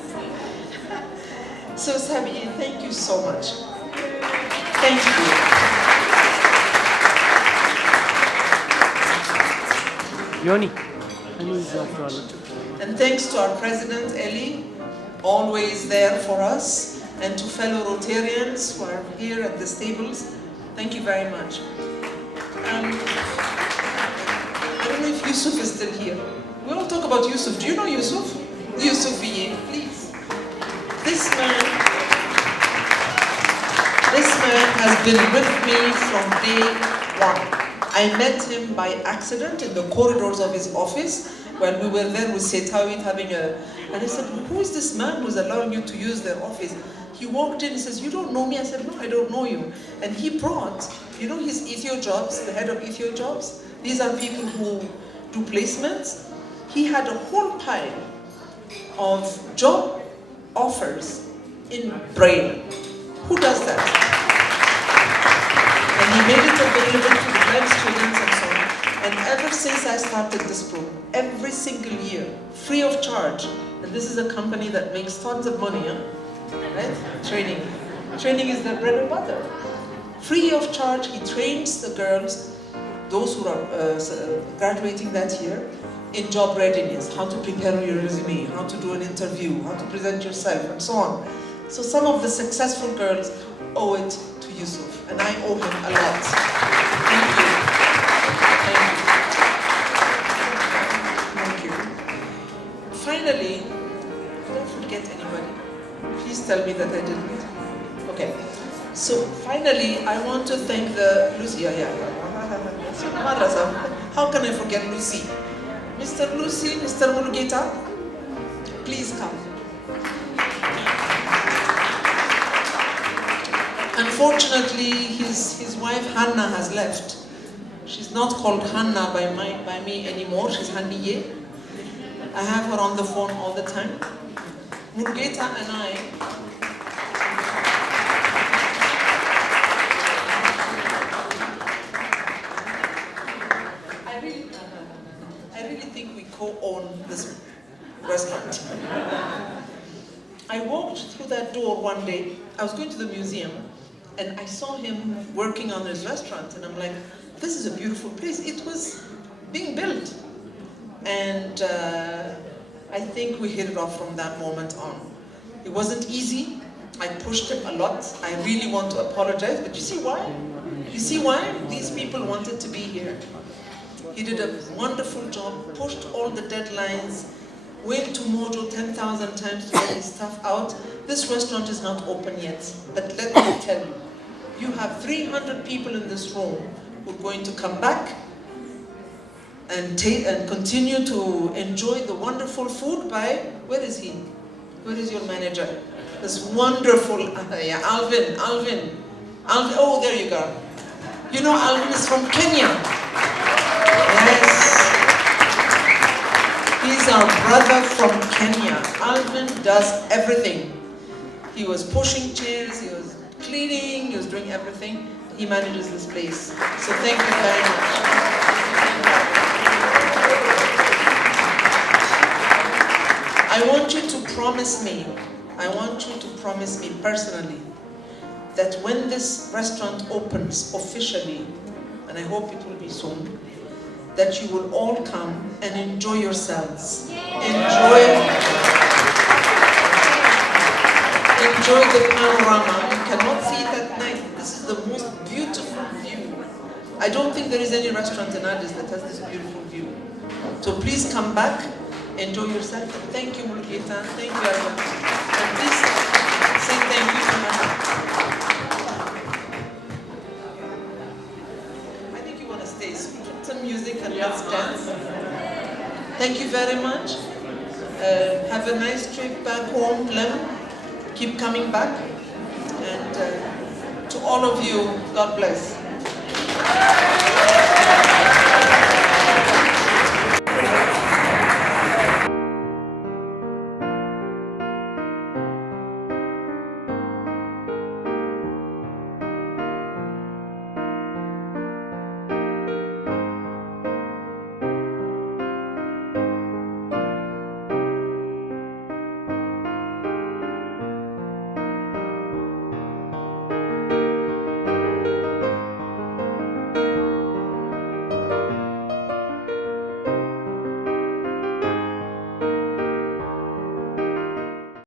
So Tsehaye, thank you so much. Thank you. Yoni. And thanks to our president, Eli, always there for us, and to fellow Rotarians who are here at the tables. Thank you very much. I don't know if you Yusuf is still here. We all talk about Yusuf. Do you know Yusuf? Yusufiye, please. This man has been with me from day one. I met him by accident in the corridors of his office when we were there with Tsehaye having and I said, who is this man who's allowing you to use their office? He walked in, he says, you don't know me? I said, no, I don't know you. And he brought, you know his Ethio Jobs, the head of Ethio Jobs? These are people who do placements. He had a whole pile of job offers in Braille. Who does that? And he made it available to the blind students and so on. And ever since I started this program, every single year, free of charge, and this is a company that makes tons of money, huh? Right? Training. Training is their bread and butter. Free of charge, he trains the girls, those who are graduating that year, in job readiness, how to prepare your resume, how to do an interview, how to present yourself, and so on. So some of the successful girls owe it to Yusuf, and I owe him a lot. Thank you. Thank you. Thank you. Finally, did I forget anybody? Please tell me that I didn't. Okay. So finally, I want to thank the Lucy. How can I forget Lucy? Mr. Lucy, Mr. Mulugeta, please come. Unfortunately, his wife Hannah has left. She's not called Hannah by me anymore. She's Haniye. I have her on the phone all the time. Mulugeta and I really think we co-own this restaurant. I walked through that door one day. I was going to the museum and I saw him working on his restaurant and I'm like, this is a beautiful place. It was being built. And I think we hit it off from that moment on. It wasn't easy. I pushed him a lot. I really want to apologize, but you see why? You see why? These people wanted to be here. He did a wonderful job, pushed all the deadlines, went to Mojo 10,000 times to get his stuff out. This restaurant is not open yet, but let me tell you, you have 300 people in this room who are going to come back and continue to enjoy the wonderful food by, where is he? Where is your manager? This wonderful, Alvin, oh, there you go. You know Alvin is from Kenya. Yes. He's our brother from Kenya. Alvin does everything. He was pushing chairs, he was cleaning, he was doing everything. He manages this place. So thank you very much. I want you to promise me personally that when this restaurant opens officially, and I hope it will be soon, that you will all come and enjoy yourselves. Enjoy the panorama. You cannot see it at night. This is the most beautiful view. I don't think there is any restaurant in Addis that has this beautiful view. So please come back, enjoy yourself. Thank you, Mulugeta. Thank you, everyone. And please say thank you to Hannah. I think you want to stay. So put some music and let's dance. Thank you very much. Have a nice trip back home, Lem. Keep coming back. And to all of you, God bless.